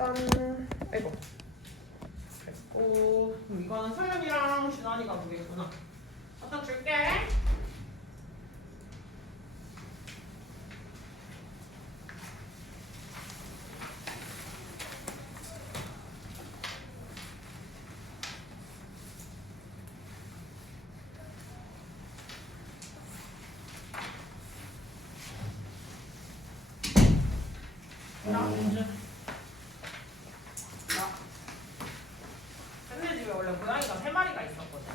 일단 아이고 됐고 이거는 소연이랑 준환이가 보겠구나. 갖다 줄게. 나 쌤네 집에 원래 고양이가 3마리가 있었거든.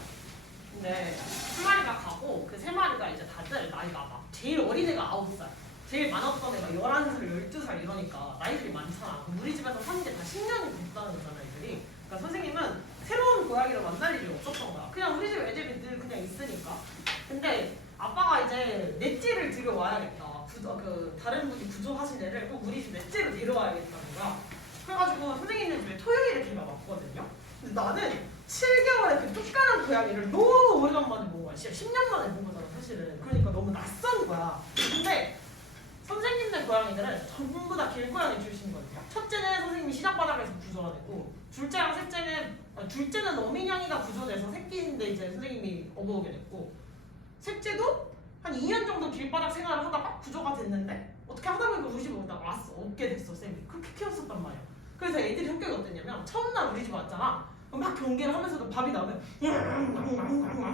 근데 3마리가 가고 그 3마리가 이제 다들 나이가 막 제일 어린 애가 9살, 제일 많았던 애가 11살, 12살 이러니까 나이들이 많잖아. 그럼 우리 집에서 사는 게 다 10년이 됐다는 거잖아, 애들이. 그러니까 선생님은 새로운 고양이를 만날 일이 없었던 거야. 그냥 우리 집 애들이 늘 그냥 있으니까. 근데 아빠가 이제 넷째를 들여와야겠다. 그 다른 분이 구조하신 애를 꼭 우리 집 넷째로 데려와야겠다는 거야. 그래가지고 선생님네 집에 토요일에 걔가 왔거든요. 근데 나는 7개월에 그 쫓겨난 고양이를 너무 오래간만에 본 거야. 진짜 10년 만에 본 거잖아, 사실은. 그러니까 너무 낯선 거야. 근데 선생님네 고양이들은 전부 다 길고양이 출신이거든요. 첫째는 선생님이 시장바닥에서 구조해냈고, 둘째는 어민양이가 구조돼서 새끼인데 이제 선생님이 업어오게 됐고, 셋째도 한 2년 정도 길바닥 생활을 하다가 구조가 됐는데 어떻게 하다 보니까 우리 집에 오다가 왔어. 없게 됐어, 쌤이. 그렇게 키웠었단 말이야. 그래서 애들이 성격이 어땠냐면 처음날 우리 집 왔잖아. 막 경계를 하면서도 밥이 나오면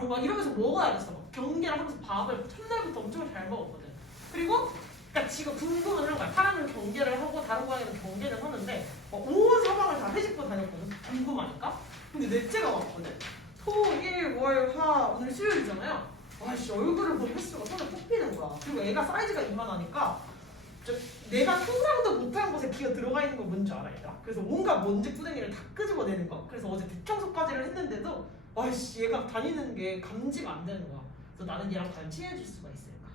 막 이러면서 먹어야겠어. 막 경계를 하면서 밥을 첫날부터 엄청 잘 먹었거든. 그리고 그러니까 지가 궁금은 한 거야. 사람은 경계를 하고 다른 고양이는 경계를 하는데 온 사방을 다 헤집고 다녔거든. 궁금하니까. 근데 넷째가 왔거든. 토, 일, 월, 화, 오늘 수요일이잖아요. 와씨 얼굴을 보면 횟수가 손에 뽑히는 거야. 그리고 애가 사이즈가 이만하니까 내가 상상도 못한 곳에 기어 들어가 있는 거 뭔지 알아, 얘가? 그래서 온갖 먼지 뿌댕이를 다 끄집어내는 거. 그래서 어제 대청소까지를 했는데도 와씨 얘가 다니는 게 감지가 안 되는 거야. 그래서 나는 얘랑 과연 친해질 수가 있을까?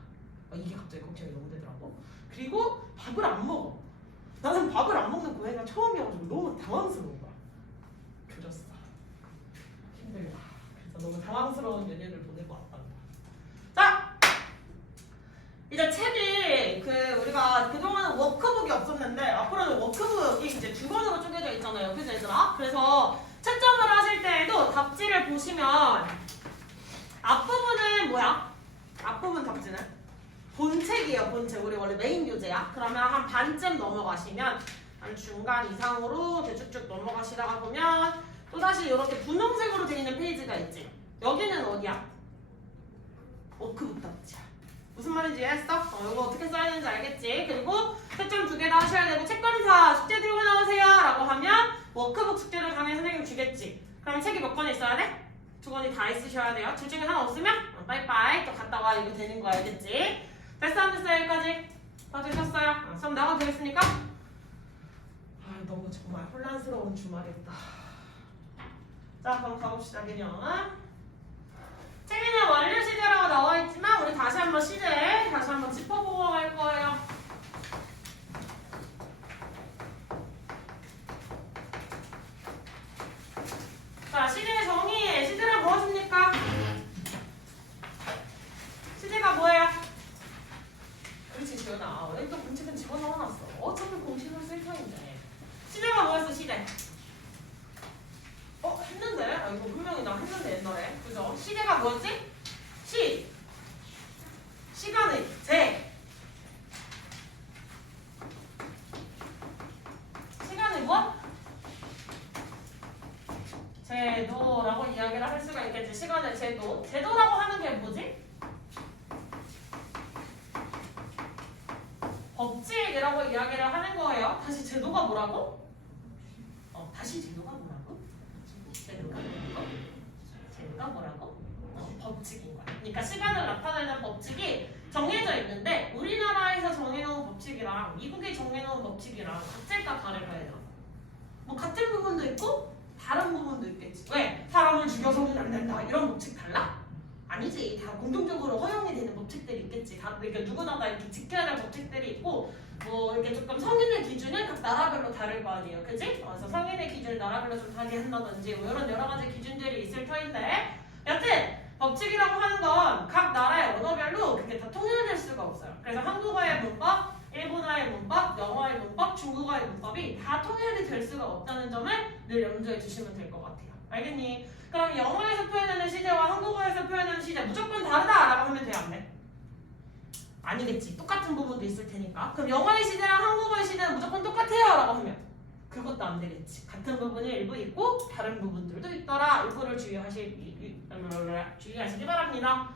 이게 갑자기 걱정이 너무 되더라고. 그리고 밥을 안 먹어. 나는 밥을 안 먹는 고양이가 처음이어가지고 너무 당황스러운 거야. 조졌어. 힘들다. 그래서 너무 당황스러운 연애를 보내고 왔다. 자, 이제 책이 우리가 그동안은 워크북이 없었는데 앞으로는 워크북이 이제 두 권으로 쪼개져 있잖아요. 그죠, 얘들아? 그래서 채점을 하실 때에도 답지를 보시면 앞부분은 뭐야? 앞부분 답지는 본책이에요. 본책. 우리 원래 메인 교재야. 그러면 한 반쯤 넘어가시면 한 중간 이상으로 쭉쭉 넘어가시다가 보면 또다시 이렇게 분홍색으로 되어 있는 페이지가 있지. 여기는 어디야? 워크북 답지야. 무슨 말인지 이해했어? 이거 어떻게 써야 되는지 알겠지? 그리고 채점 2개 다 하셔야 되고 책권사 숙제 들고 나오세요 라고 하면 워크북 숙제를 당연히 선생님 주겠지. 그럼 책이 몇 권 있어야 돼? 2권이 다 있으셔야 돼요. 둘 중에 하나 없으면 빠이빠이 또 갔다 와. 이거 되는 거 알겠지? 됐어 안 됐어요? 여기까지 다 되셨어요? 수업 나가도 되겠습니까? 너무 정말 혼란스러운 주말이었다. 자 그럼 가봅시다. 개념은 책에는 완료 시제라고 나와 있지만 우리 다시 한번 시제 다시 한번 짚어보고 갈 거예요. 자, 시제의 정의. 시제가 무엇입니까? 시제가 뭐예요? 그렇지, 지연아. 왜 또 공식은 집어넣어놨어? 어차피 공식을 쓸 터인데. 시제가 뭐였어, 시제? 했는데? 이거 분명히 나 했는데 옛날에. 그죠? 시제가 뭐였지? 시간의 제. 시간의 무엇? 제도라고 이야기를 할 수가 있겠지. 시간의 제도. 제도라고 하는 게 뭐지? 법칙이라고 이야기를 하는 거예요. 다시 제도가 뭐라고? 다시 제도가 뭐라고? 제도가 뭐라고? 법칙인 거야. 그러니까 시간을 나타내는 법칙이 정해져 있는데 우리나라에서 정해놓은 법칙이랑 미국이 정해놓은 법칙이랑 같을까 다를까요? 뭐 같은 부분도 있고 다른 부분도 있겠지. 왜? 사람을 죽여서는 안 된다 이런 법칙 달라? 아니지. 다 공통적으로 허용이 되는 법칙들이 있겠지. 다 그러니까 누구나 다 이렇게 지켜야 될 법칙들이 있고 뭐 이렇게 조금 성인의 기준은 각 나라별로 다를 거 아니에요, 그지? 그래서 성인의 기준을 나라별로 좀 다르게 한다든지 뭐 이런 여러 가지 기준들이 있을 터인데 여튼 법칙이라고 하는 건 각 나라의 언어별로 그게 다 통일될 수가 없어요. 그래서 한국어의 문법, 일본어의 문법, 영어의 문법, 중국어의 문법이 다 통일이 될 수가 없다는 점을 늘 염두에 두시면 될 것 같아요. 알겠니? 그럼 영어에서 표현하는 시제와 한국어에서 표현하는 시제 무조건 다르다라고 하면 돼요, 안 돼? 아니겠지. 똑같은 부분도 있을 테니까. 그럼 영어의 시제랑 한국어의 시제는 무조건 똑같아요 라고 하면 그것도 안 되겠지. 같은 부분이 일부 있고 다른 부분들도 있더라. 이거를 주의하시기 바랍니다.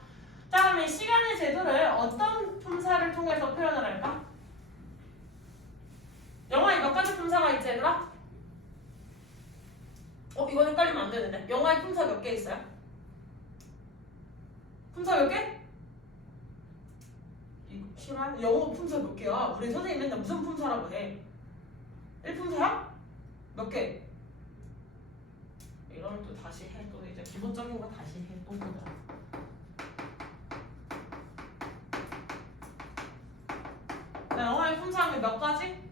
자, 그럼 이 시간의 제도를 어떤 품사를 통해서 표현을 할까? 영어에 몇 가지 품사가 있지, 얘들아? 이거 헷갈리면 안 되는데. 영어에 품사 몇 개 있어요? 품사 몇 개? 이거 싫어요? 영어 품사 몇 개야? 우리 선생님 맨날 무슨 품사라고 해? 1품사야? 몇 개? 이러면 또 다시 해. 또 이제 기본적인 거 다시 해. 또 보자. 네, 영어의 품사하면 몇 가지?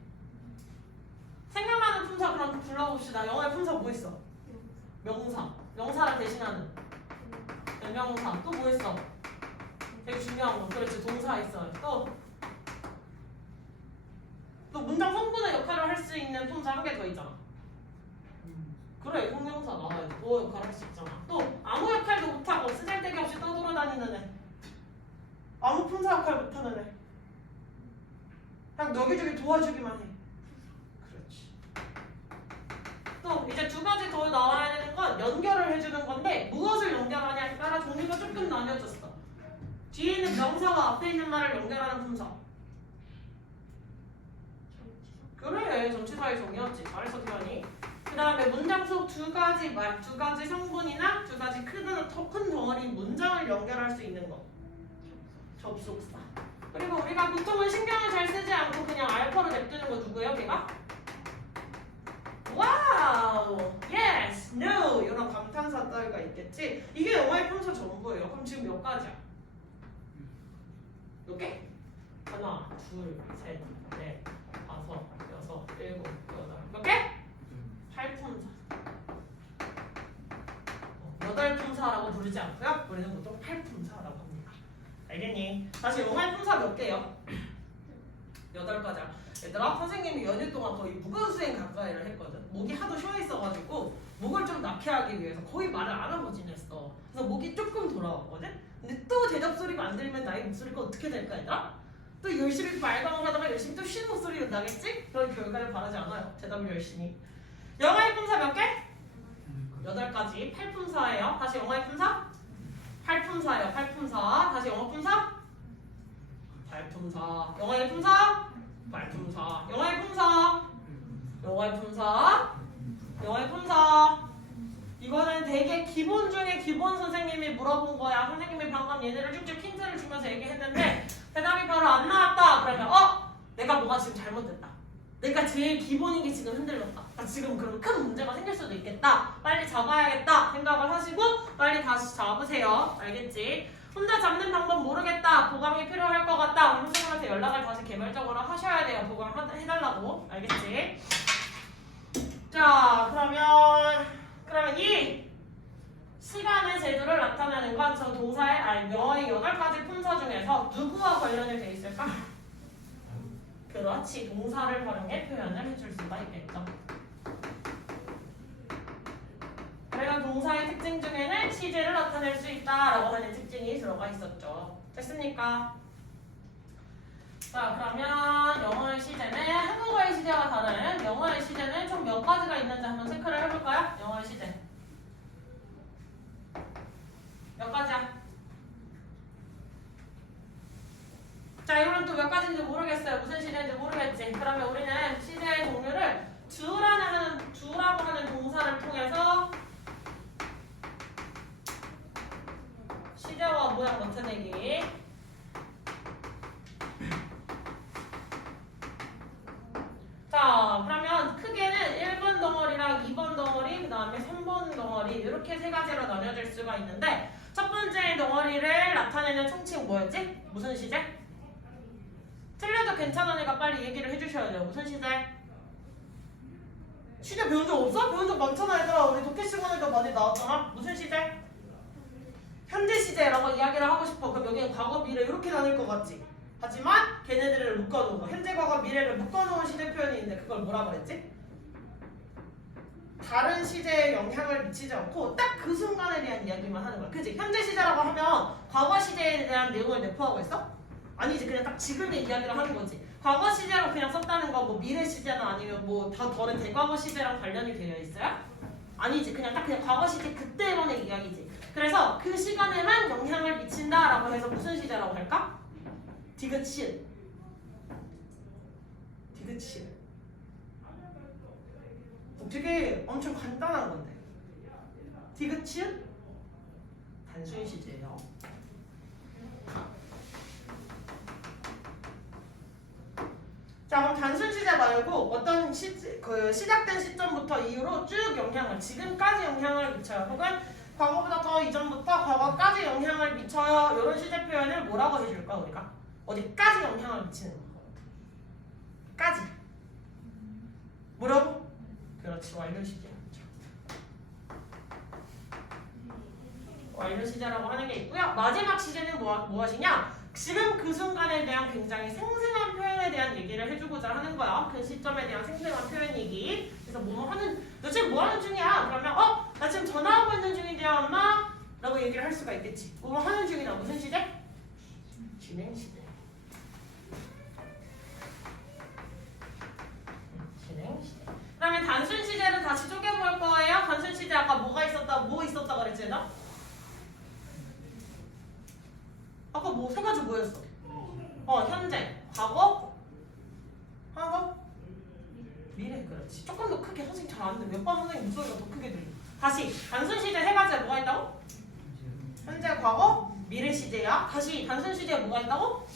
생각나는 품사 그럼 불러봅시다. 영어의 품사 뭐 있어? 명사. 명사를 대신하는 명사. 또 뭐 있어? 되게 중요한 거. 그렇지. 동사 있어요. 또 문장 성분의 역할을 할 수 있는 품사 한 개 더 있잖아. 그래. 형용사 나와야지. 뭐 역할을 할 수 있잖아. 또 아무 역할도 못하고 쓰잘데기 없이 떠돌아다니는 애. 아무 품사 역할 못하는 애. 그냥 여기저기 도와주기만 해. 그렇지. 또 이제 두 가지 더 나와야 되는 건 연결을 해주는 건데 무엇을 연결하냐에 따라 종류가 조금 나뉘어졌어. 뒤에 있는 명사와 앞에 있는 말을 연결하는 품사. 그래. 전치사의 정의였지. 잘했어, 태연이. 그 다음에 문장 속 두 가지 말, 두 가지 성분이나 두 가지 큰 덩어리 문장을 연결할 수 있는 거. 접속사. 그리고 우리가 보통은 신경을 잘 쓰지 않고 그냥 알파로 냅두는 거 누구예요, 걔가? 와우! Yes! No! 이런 감탄사 따위가 있겠지? 이게 영어의 품사 전부예요. 그럼 지금 몇 가지야? 몇 개? 하나, 둘, 셋, 넷, 다섯, 여섯, 일곱, 여덟. 몇 개? 8품사. 8품사라고 부르지 않고요. 우리는 보통 8품사라고 합니다. 알겠니? 다시 영어의 품사 몇 개요? 8가지야. 얘들아, 선생님이 연휴 동안 거의 무건수행 가까이를 했거든. 목이 하도 쉬어 있어가지고 목을 좀 낫게 하기 위해서 거의 말을 안 하고 지냈어. 그래서 목이 조금 돌아왔거든? 근데 또 대답 소리가 안 들리면 나의 목소리가 어떻게 될까, 얘들아? 또 열심히 말강을 하다가 열심히 또 쉬는 목소리가 나겠지? 그런 결과를 바라지 않아요. 대답을 열심히. 영어의 품사 몇 개? 8가지. 8품사예요. 다시 영어의 품사? 8품사예요. 8품사. 다시 영어 품사? 8품사. 영어의 품사? 8품사. 영어의 품사? 영어의 품사? 영어의 품사. 이거는 되게 기본 중에 기본 선생님이 물어본 거야. 선생님이 방금 얘네를 쭉쭉 힌트를 주면서 얘기했는데 대답이 바로 안 나왔다. 그러면 내가 뭐가 지금 잘못됐다. 내가 제일 기본인 게 지금 흔들렸다. 지금 그럼 큰 문제가 생길 수도 있겠다. 빨리 잡아야겠다 생각을 하시고 빨리 다시 잡으세요. 알겠지? 혼자 잡는 방법 모르겠다. 보강이 필요할 것 같다. 그럼 선생님한테 연락을 다시 개별적으로 하셔야 돼요. 보강 해달라고. 알겠지? 자, 그러면 이 시간의 제도를 나타내는 건 저 동사의 영어의 8가지 품사 중에서 누구와 관련이 돼 있을까? 그렇지. 동사를 활용해 표현을 해줄 수가 있겠죠. 그래서 동사의 특징 중에는 시제를 나타낼 수 있다라고 하는 특징이 들어가 있었죠. 됐습니까? 자, 그러면 영어의 시제는 한국어의 시제와 다른 영어의 시제는 총 몇 가지가 있는지 한번 체크를 해볼까요? 영어의 시제 몇 가지야? 자, 이거는 또 몇 가지인지 모르겠어요. 무슨 시제인지 모르겠지. 그러면 우리는 시제의 종류를 두라고 하는 동사를 통해서 시제와 모양 나타내기. 자, 그러면 크게는 1번 덩어리랑 2번 덩어리, 그 다음에 3번 덩어리 이렇게 세 가지로 나뉘어질 수가 있는데 첫 번째 덩어리를 나타내는 총칭 뭐였지? 무슨 시제? 틀려도 괜찮으니까 빨리 얘기를 해주셔야 돼요. 무슨 시제? 시제 배운 적 없어? 배운 적 많잖아, 얘들아. 우리 독해 시간에도 많이 나왔잖아. 무슨 시제? 현재 시제라고 이야기를 하고 싶어. 그럼 여기는 과거, 미래 이렇게 나눌 것 같지? 하지만 걔네들을 묶어놓은 거, 현재, 과거, 미래를 묶어놓은 시제 표현이 있는데 그걸 뭐라 그랬지? 다른 시제에 영향을 미치지 않고 딱 그 순간에 대한 이야기만 하는 거야. 그치? 현재 시제라고 하면 과거 시제에 대한 내용을 내포하고 있어? 아니지. 그냥 딱 지금의 이야기를 하는 거지. 과거 시제로 그냥 썼다는 거 뭐 미래 시제나 아니면 뭐 더 덜은 대과거 시제랑 관련이 되어 있어요? 아니지. 그냥 딱 그냥 과거 시제 그때만의 이야기지. 그래서 그 시간에만 영향을 미친다라고 해서 무슨 시제라고 할까? 디귿시읒. 디귿시읒. 되게 엄청 간단한 건데. 디귿시읒 단순 시제예요. 자, 그럼 단순 시제 말고 어떤 시작된 시점부터 이후로 쭉 영향을, 지금까지 영향을 미쳐요. 혹은 과거보다 더 이전부터 과거까지 영향을 미쳐요. 이런 시제 표현을 뭐라고 해줄까, 우리가? 어디까지 영향을 미치는 거? 까지. 뭐라고? 그렇지, 완료 시제. 완료 시제라고 하는 게 있고요. 마지막 시제는 무엇이냐? 지금 그 순간에 대한 굉장히 생생한 표현에 대한 얘기를 해주고자 하는 거야. 그 시점에 대한 생생한 표현이기. 그래서 너 지금 뭐 하는 중이야? 그러면 나 지금 전화하고 있는 중인데요, 엄마? 라고 얘기를 할 수가 있겠지. 뭐 하는 중이다. 무슨 시제? 진행 시제. 진행 시제. 그다음에 단순 시제를 다시 쪼개볼 거예요. 단순 시제 아까 뭐 있었다 그랬지, 나? 아까 뭐 세 가지 뭐였어? 현재, 과거, 미래. 그렇지. 조금 더 크게. 선생님 잘 안 돼. 몇 번 선생님 목소리가 더 크게 들려. 다시 단순 시제 세 가지에 뭐가 있다고? 현재, 과거, 미래 시제야. 다시 단순 시제에 뭐가 있다고?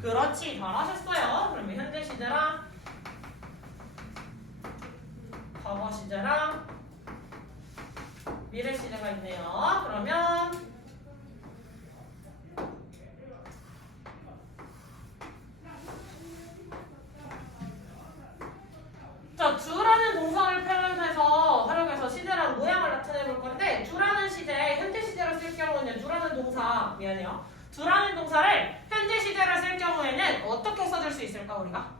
그렇지. 잘하셨어요. 그러면 현재 시제랑 과거 시제랑 미래 시제가 있네요. 그러면 자, 두라는 동사를 활용해서 시제랑 모양을 나타내 볼 건데, 두라는 시제, 현재 시제로 쓸 경우는 두라는 동사를 현재 시제로 쓸 경우에는 어떻게 써줄 수 있을까, 우리가?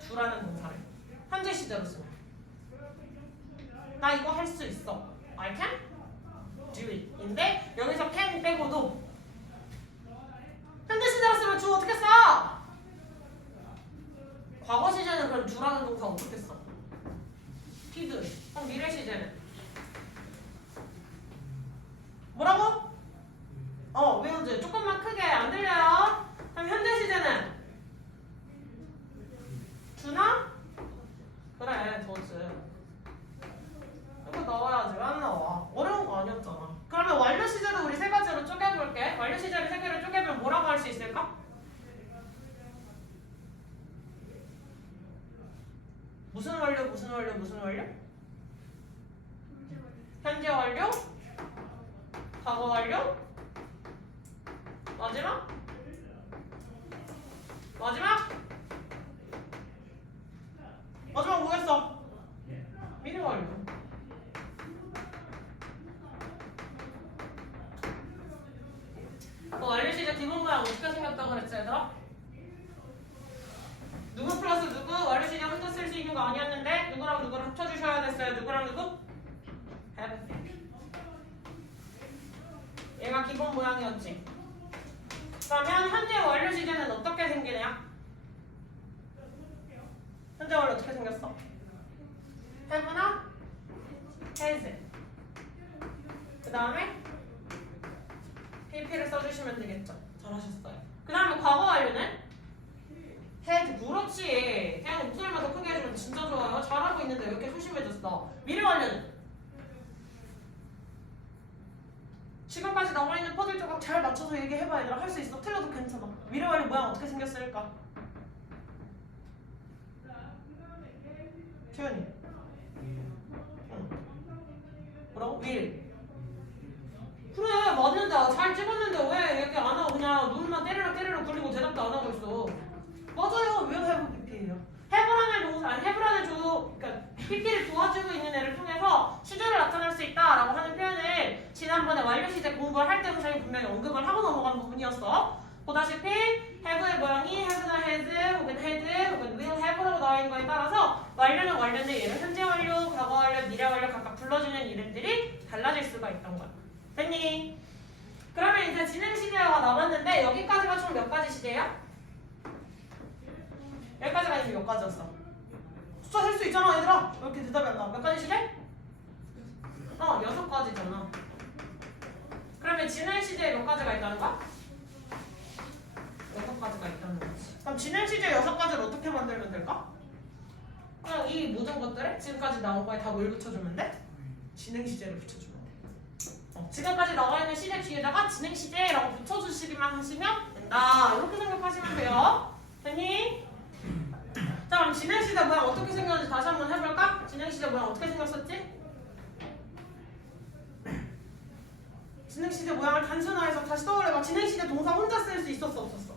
두라는 동사를 현재 시제로 쓰면 나 이거 할 수 있어. I can do it. 인데 여기서 can 빼고도 현재 시제로 쓰면 주 어떻게 써? 과거 시제는 그럼 두라는 동사 어떻게 써? did. 그럼 미래 시제는 뭐라고? will도. 조금만 크게 안 들려요? 그럼 현재 시제는 do나? 그래, does. 이거 나와야지. 왜 안 나와? 어려운 거 아니었잖아. 그러면 완료 시제도 우리 세 가지로 쪼개볼게. 완료 시제를 세 개로 쪼개면 뭐라고 할 수 있을까? 무슨 완료? 현재 완료? 과거 완료? 마지막? 뭐겠어? 미래 완료. 완료 시제 기본 모양 어떻게 생겼다고 그랬지, 얘들아? 누구 플러스 누구? 완료 시제 혼자 쓸 수 있는 거 아니었는데 누구랑 누구를 합쳐주셔야 됐어요. 누구랑 누구? have. 얘가 기본 모양이었지. 그러면 현재 완료 시제는 어떻게 생기냐? 현재 완료 어떻게 생겼어? have나 has. 그 다음에 PP를 써주시면 되겠죠. 잘하셨어요. 그 다음에 과거 완료는 had. 그렇지. 그냥 목소리만 더 크게 해주면 진짜 좋아요. 잘하고 있는데 왜 이렇게 소심해졌어? 미래 완료는 지금까지 나와있는 퍼즐 조각 잘 맞춰서 얘기해봐. 얘들아. 할 수 있어. 틀려도 괜찮아. 미래 완료 모양 어떻게 생겼을까? 태연이. 뭐라고? will. 그래, 맞는데. 잘 찍었는데 왜 얘기 안 하고 그냥 눈만 때리러 굴리고 대답도 안 하고 있어. 맞아요. will have pp예요. have라는 동사 해부라는 그러니까 PP를 도와주고 있는 애를 통해서 시제를 나타낼 수 있다라고 하는 표현을 지난번에 완료 시제 공부를 할 때 선생님이 분명히 언급을 하고 넘어간 부분이었어. 보다시피 have의 모양이 have나 has 혹은 had 혹은 will have라고 나와 있는 거에 따라서 완료는 완료인데 얘는 현재 완료, 과거 완료, 미래 완료 각각 불러주는 이름들이 달라질 수가 있던 거야. 됐니? 그러면 이제 진행 시제가 남았는데 여기까지가 총 몇 가지 시제야? 여기까지가 아니면 몇 가지였어? 숫자 셀 수 있잖아 얘들아. 왜 이렇게 대답이 안 나와? 몇 가지 시제? 6가지잖아. 그러면 진행 시제에 몇 가지가 있다는 거야? 6가지가 있다는 거지. 그럼 진행 시제 6가지를 어떻게 만들면 될까? 그냥 이 모든 것들에 지금까지 나온 거에 다 뭘 붙여주면 돼? 진행 시제를 붙여주면 돼. 지금까지 나와 있는 시제 뒤에다가 진행 시제라고 붙여주시기만 하시면 된다. 이렇게 생각하시면 돼요. 됐니? 자, 그럼 진행 시제 모양 어떻게 생겼는지 다시 한번 해볼까? 진행 시제 모양 어떻게 생겼었지? 진행 시제 모양을 단순화해서 다시 떠올려봐. 진행 시제 동사 혼자 쓸 수 있었어 없었어?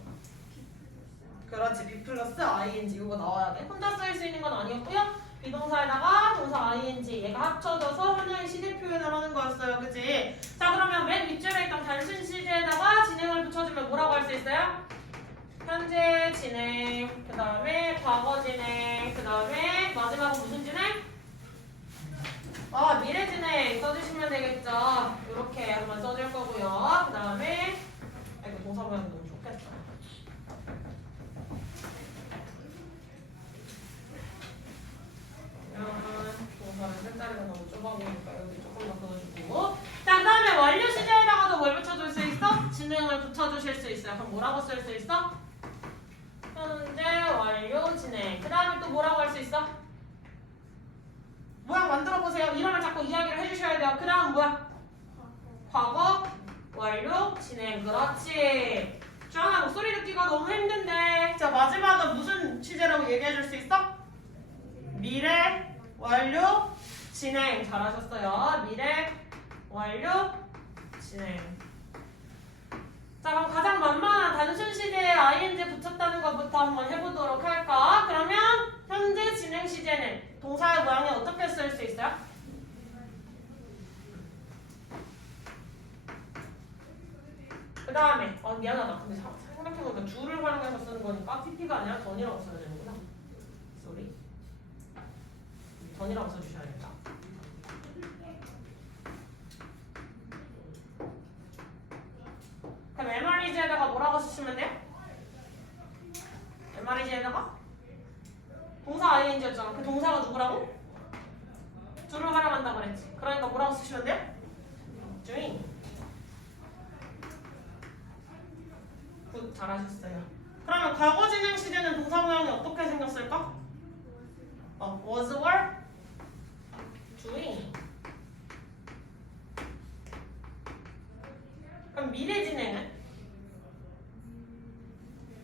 그렇지. be 플러스 ing 이거 나와야 돼. 혼자 쓸 수 있는 건 아니었고요. 비동사에다가 동사 ing 얘가 합쳐져서 하나의 시제 표현을 하는 거였어요. 그치? 자, 그러면 맨 윗줄에 있던 단순 시제에다가 진행을 붙여주면 뭐라고 할 수 있어요? 현재 진행, 그 다음에 과거 진행, 그 다음에 마지막은 무슨 진행? 미래 진행 써주시면 되겠죠. 이렇게 한번 써줄 거고요. 그 다음에 이거 동사 모양 너무 좋겠다. 동사는 색깔이가 너무 좁아 보니까 여기 조금 더 그어주고. 자, 그 다음에 완료 시제에다가도 뭘 붙여줄 수 있어? 진행을 붙여주실 수 있어요. 그럼 뭐라고 쓸 수 있어? 현재 완료 진행. 그 다음에 또 뭐라고 할 수 있어? 모양 만들어 보세요. 이러면 자꾸 이야기를 해주셔야 돼요. 그 다음 뭐야? 과거 완료 진행. 그렇지. 주환아 목소리 듣기가 너무 힘든데. 자, 마지막은 무슨 시제라고 얘기해 줄 수 있어? 미래 완료 진행. 잘하셨어요. 미래 완료 진행. 자, 그럼 가장 만만한 단순 시제에 ing 붙였다는 것부터 한번 해보도록 할까? 그러면 현재 진행 시제는 동사의 모양이 어떻게 쓸 수 있어요? 그 다음에 미안하다. 근데 생각해보니까 do를 활용해서 쓰는 거니까 pp가 아니라 done이라고 써야 되는구나. 쏘리. done이라고 써주셔야겠다. 그럼 MREG에다가 뭐라고 쓰시면 돼요? MREG에다가 동사 ing였잖아. 그 동사가 누구라고? do를 활용한다고 그랬지. 그러니까 뭐라고 쓰시면 돼요? doing. 굿, 잘하셨어요. 그러면 과거 진행 시제는 동사 모양이 어떻게 생겼을까? was, were, doing. 그럼 미래 진행은?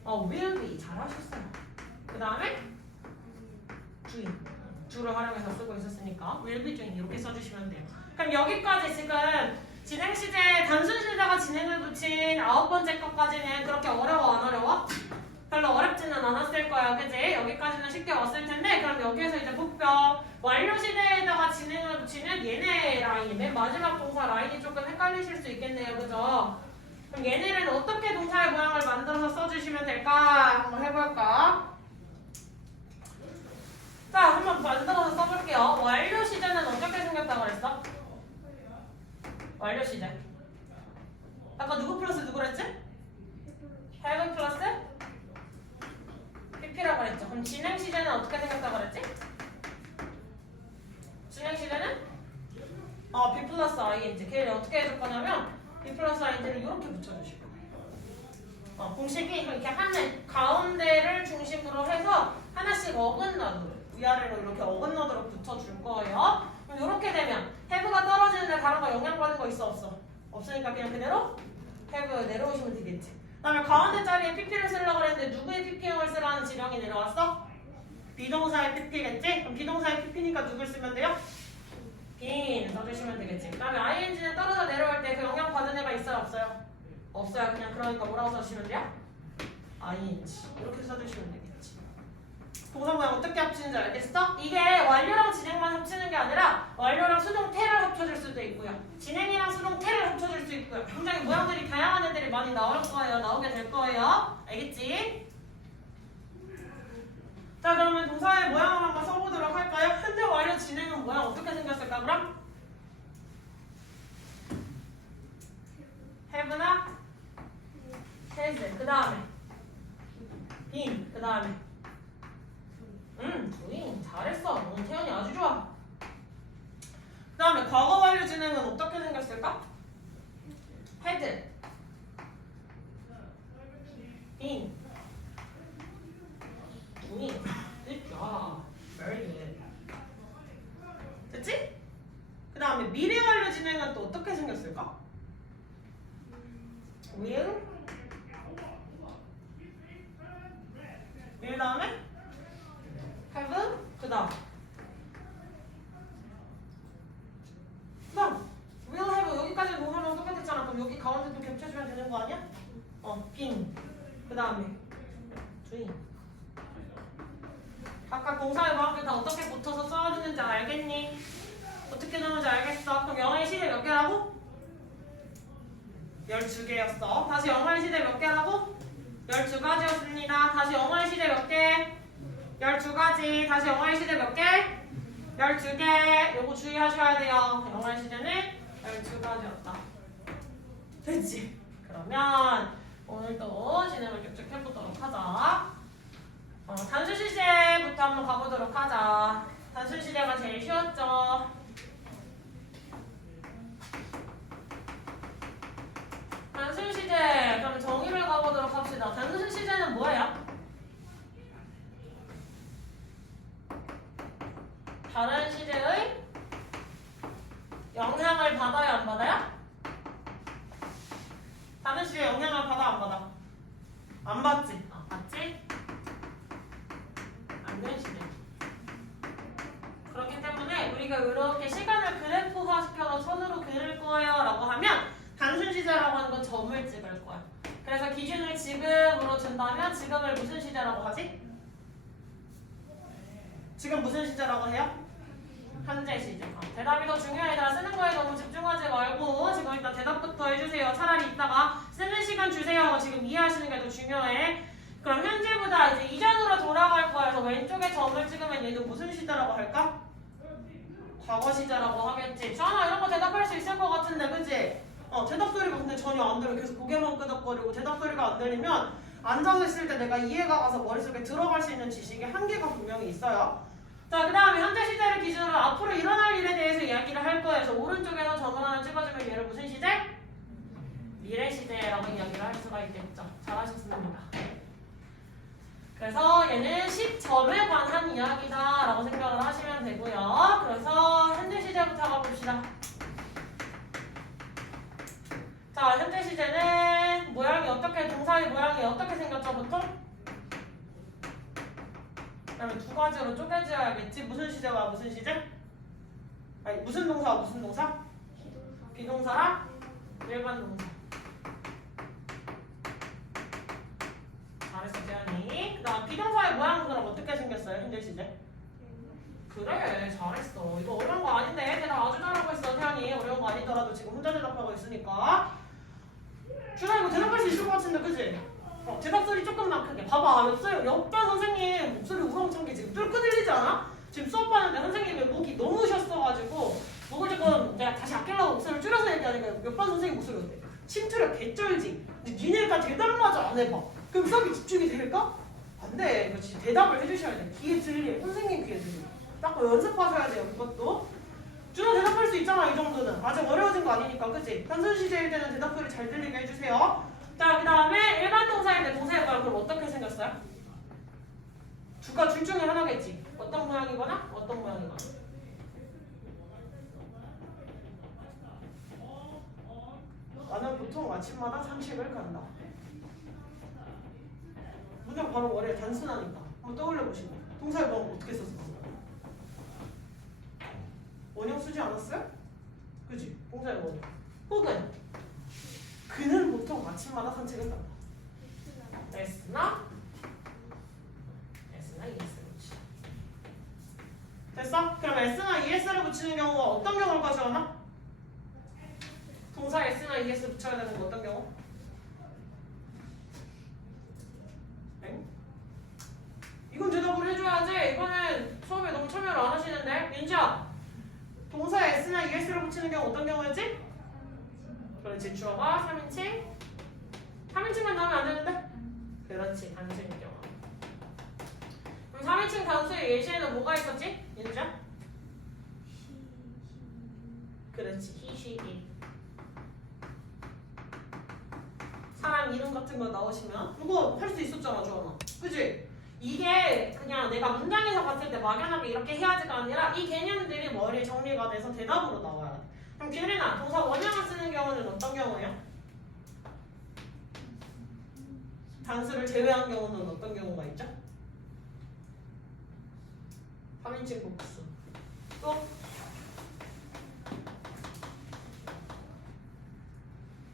will be. 잘하셨어요. 그 다음에 doing. do를 활용해서 쓰고 있었으니까 will be doing 이렇게 써주시면 돼요. 그럼 여기까지 지금 진행 시제, 단순 시제가 진행을 붙인 9번째 것까지는 그렇게 어려워 안 어려워? 별로 어렵지는 않았을 거야, 그지? 여기까지는 쉽게 왔을 텐데 그럼 여기에서 이제 목표 완료 시제에다가 진행을 붙이는 얘네 라인, 맨 마지막 동사 라인이 조금 헷갈리실 수 있겠네요, 그죠? 그럼 얘네를 어떻게 동사의 모양을 만들어서 써주시면 될까? 한번 해볼까? 자, 한번 만들어서 써볼게요. 완료 시제는 어떻게 생겼다고 그랬어? 완료 시제. 아까 누구 플러스 누구 그랬지? have 플러스 pp라고 그랬죠. 그럼 진행 시제는 어떻게 생겼다고 그랬지? 진행 시제는 b 플러스 ing. 걔를 어떻게 해줄 거냐면 b 플러스 ing를 이렇게 붙여주실 거예요. 공식이 이렇게 하는 가운데를 중심으로 해서 하나씩 어긋나도록 위아래로 이렇게 어긋나도록 붙여줄 거예요. 그럼 이렇게 되면 have가 떨어지는데 다른 거 영향받는 거 있어 없어? 없으니까 그냥 그대로 have 내려오시면 되겠지. 그 다음에 가운데 자리에 pp를 쓰려고 했는데 누구의 pp형을 쓰라는 지령이 내려왔어? 비동사의 pp겠지? 그럼 비동사의 pp니까 누굴 쓰면 돼요? 빈 써주시면 되겠지. 그 다음에 ing는 떨어져 내려올 때 그 영향 받은 애가 있어요 없어요? 없어요. 그냥 그러니까 뭐라고 써주시면 돼요? ing 이렇게 써주시면 되겠지. 동사 모양 어떻게 합치는지 알겠어? 이게 완료랑 진행만 합치는 게 아니라 완료랑 수동태를 합쳐줄 수도 있고요. 진행이랑 수동태를 합쳐줄 수 있고요. 굉장히 모양들이 다양한 애들이 많이 나올 거예요. 나오게 될 거예요. 알겠지? 자, 그러면 동사의 모양을 한번 써보도록 할까요? 현재 완료 진행은 모양 어떻게 생겼을까 그럼? have나 has 그 다음에 been 그 다음에 doing 잘했어. 태연이 아주 좋아. 그 다음에 과거 완료 진행은 어떻게 생겼을까? had been doing good job very good 됐지? 그 다음에 미래 완료 진행은 또 어떻게 생겼을까? will 그 다음에 have 그 다음 will have 여기까지 동사랑 똑같았잖아. 그럼 여기 가운데도 겹쳐주면 되는 거 아니야? been 그 다음에 doing 각각 동사의 모양들 다 어떻게 붙어서 써주는지 알겠니? 어떻게 되는지 알겠어? 그럼 영어의 시대 몇 개라고? 12개였어. 다시 영어의 시대 몇 개라고? 12가지였습니다. 다시 영어의 시대 몇 개? 12가지. 다시 영어의 시대 몇 개? 12개. 요거 주의하셔야 돼요. 영어의 시대는 12가지였다. 됐지? 그러면 오늘도 진행을 쭉쭉 해보도록 하자. 단수 시제부터 한번 가보도록 하자. 단수 시제가 제일 쉬웠죠? 단순 시제, 그럼 정의를 가보도록 합시다. 단순 시제는 뭐예요? 다른 시제의 영향을 받아요, 안 받아요? 다른 시제 영향을 받아, 안 받아? 안 받지? 받지? 안 되는 시제. 그렇기 때문에 우리가 이렇게 시간을 그래프화 시켜서 선으로 그릴 거예요 라고 하면 단순 시제라고 하는 건 점을 찍을 거야. 그래서 기준을 지금으로 준다면 지금을 무슨 시제라고 하지? 지금 무슨 시제라고 해요? 현재 시제. 대답이 더 중요해. 얘들아 쓰는 거에 너무 집중하지 말고 지금 일단 대답부터 해주세요. 차라리 이따가 쓰는 시간 주세요. 지금 이해하시는 게 더 중요해. 그럼 현재보다 이제 이전으로 돌아갈 거여서 왼쪽에 점을 찍으면 얘도 무슨 시제라고 할까? 과거 시제라고 하겠지. 주하나 이런 거 대답할 수 있을 것 같은데 그치? 대답 소리가 근데 전혀 안 들려. 계속 고개만 끄덕거리고 대답 소리가 안 들리면 앉아서 있을 때 내가 이해가 가서 머릿속에 들어갈 수 있는 지식의 한계가 분명히 있어요. 자, 그 다음에 현재 시제를 기준으로 앞으로 일어날 일에 대해서 이야기를 할 거예요. 그래서 오른쪽에서 점을 하나 찍어주면 얘를 무슨 시제? 미래 시제라고 이야기를 할 수가 있겠죠. 잘하셨습니다. 그래서 얘는 10점에 관한 이야기다라고 생각을 하시면 되고요. 그래서 현재 시제부터 가봅시다. 자, 현재 시제는 모양이 어떻게, 동사의 모양이 어떻게 생겼죠, 보통? 그다음에 두 가지로 쪼개져야겠지. 무슨 시제와 무슨 시제? 아니, 무슨 동사와 무슨 동사? 비동사랑 일반 동사. 잘했어, 재현이. 그다음 비동사의 모양은 그럼 어떻게 생겼어요, 현재 시제? 그래, 잘했어. 이거 어려운 거 아닌데? 대답 아주 잘하고 있어, 태연이. 어려운 거 아니더라도 지금 혼자 대답하고 있으니까. 준아 이거 대답할 수 있을 것 같은데, 그치? 대답 소리 조금만 크게. 봐봐, 옆반 선생님 목소리 우렁찬 게 지금 뚫고 들리지 않아? 지금 수업하는데 선생님의 목이 너무 쉬었어가지고 목을 조금 내가 다시 아끼려고 목소리를 줄여서 얘기하니까 옆반 선생님 목소리 어때? 침투력 개쩔지? 근데 니네가 대답마저 안 해봐. 그럼 수업이 집중이 될까? 안 돼. 이거 진짜 대답을 해주셔야 돼. 귀에 들리. 선생님 귀에 들리. 딱 연습하셔야 돼요, 그것도. 준호 대답할 수 있잖아, 이 정도는. 아직 어려워진 거 아니니까, 그치? 단순 시제일 때는 대답 소리 잘 들리게 해주세요. 자, 그 다음에 일반 동사인데 동사의 모양 그럼 어떻게 생겼어요? 둘 중에 하나겠지. 어떤 모양이거나 어떤 모양이거나. 나는 보통 아침마다 산책을 간다. 문장 바로 머리에 단순하니까 한번 떠올려 보시고 동사의 모양 어떻게 썼어? 원형 쓰지 않았어요? 그지? 동사의 모양. 혹은 그는 보통 아침마다 산책을 간다. S나 yes. 됐어? 그럼 s나 es를 붙이는 경우가 어떤 경우일까 지원아? 동사 s나 es 붙여야 되는 거 어떤 경우? 엥? 이건 대답을 해줘야지. 이거는 수업에 너무 참여를 안 하시는데. 민지야, 동사 s나 es를 붙이는 경우 어떤 경우였지? 그렇지, 주어가 3인칭. 3인칭만 나오면 안 되는데? 그렇지, 단수인 경우. 그럼 3인칭 단수의 예시에는 뭐가 있었지? 민지야? 그렇지, he, she, it. 사람 이름 같은 거 나오시면 이거 할 수 있었잖아, 주원아. 그치? 이게 그냥 내가 문장에서 봤을 때 막연하게 이렇게 해야지가 아니라 이 개념들이 머리에 정리가 돼서 대답으로 나와야 돼. 그럼 규린아, 동사 원형을 쓰는 경우는 어떤 경우예요? 단수를 제외한 경우는 어떤 경우가 있죠? 3인칭 복수. 또?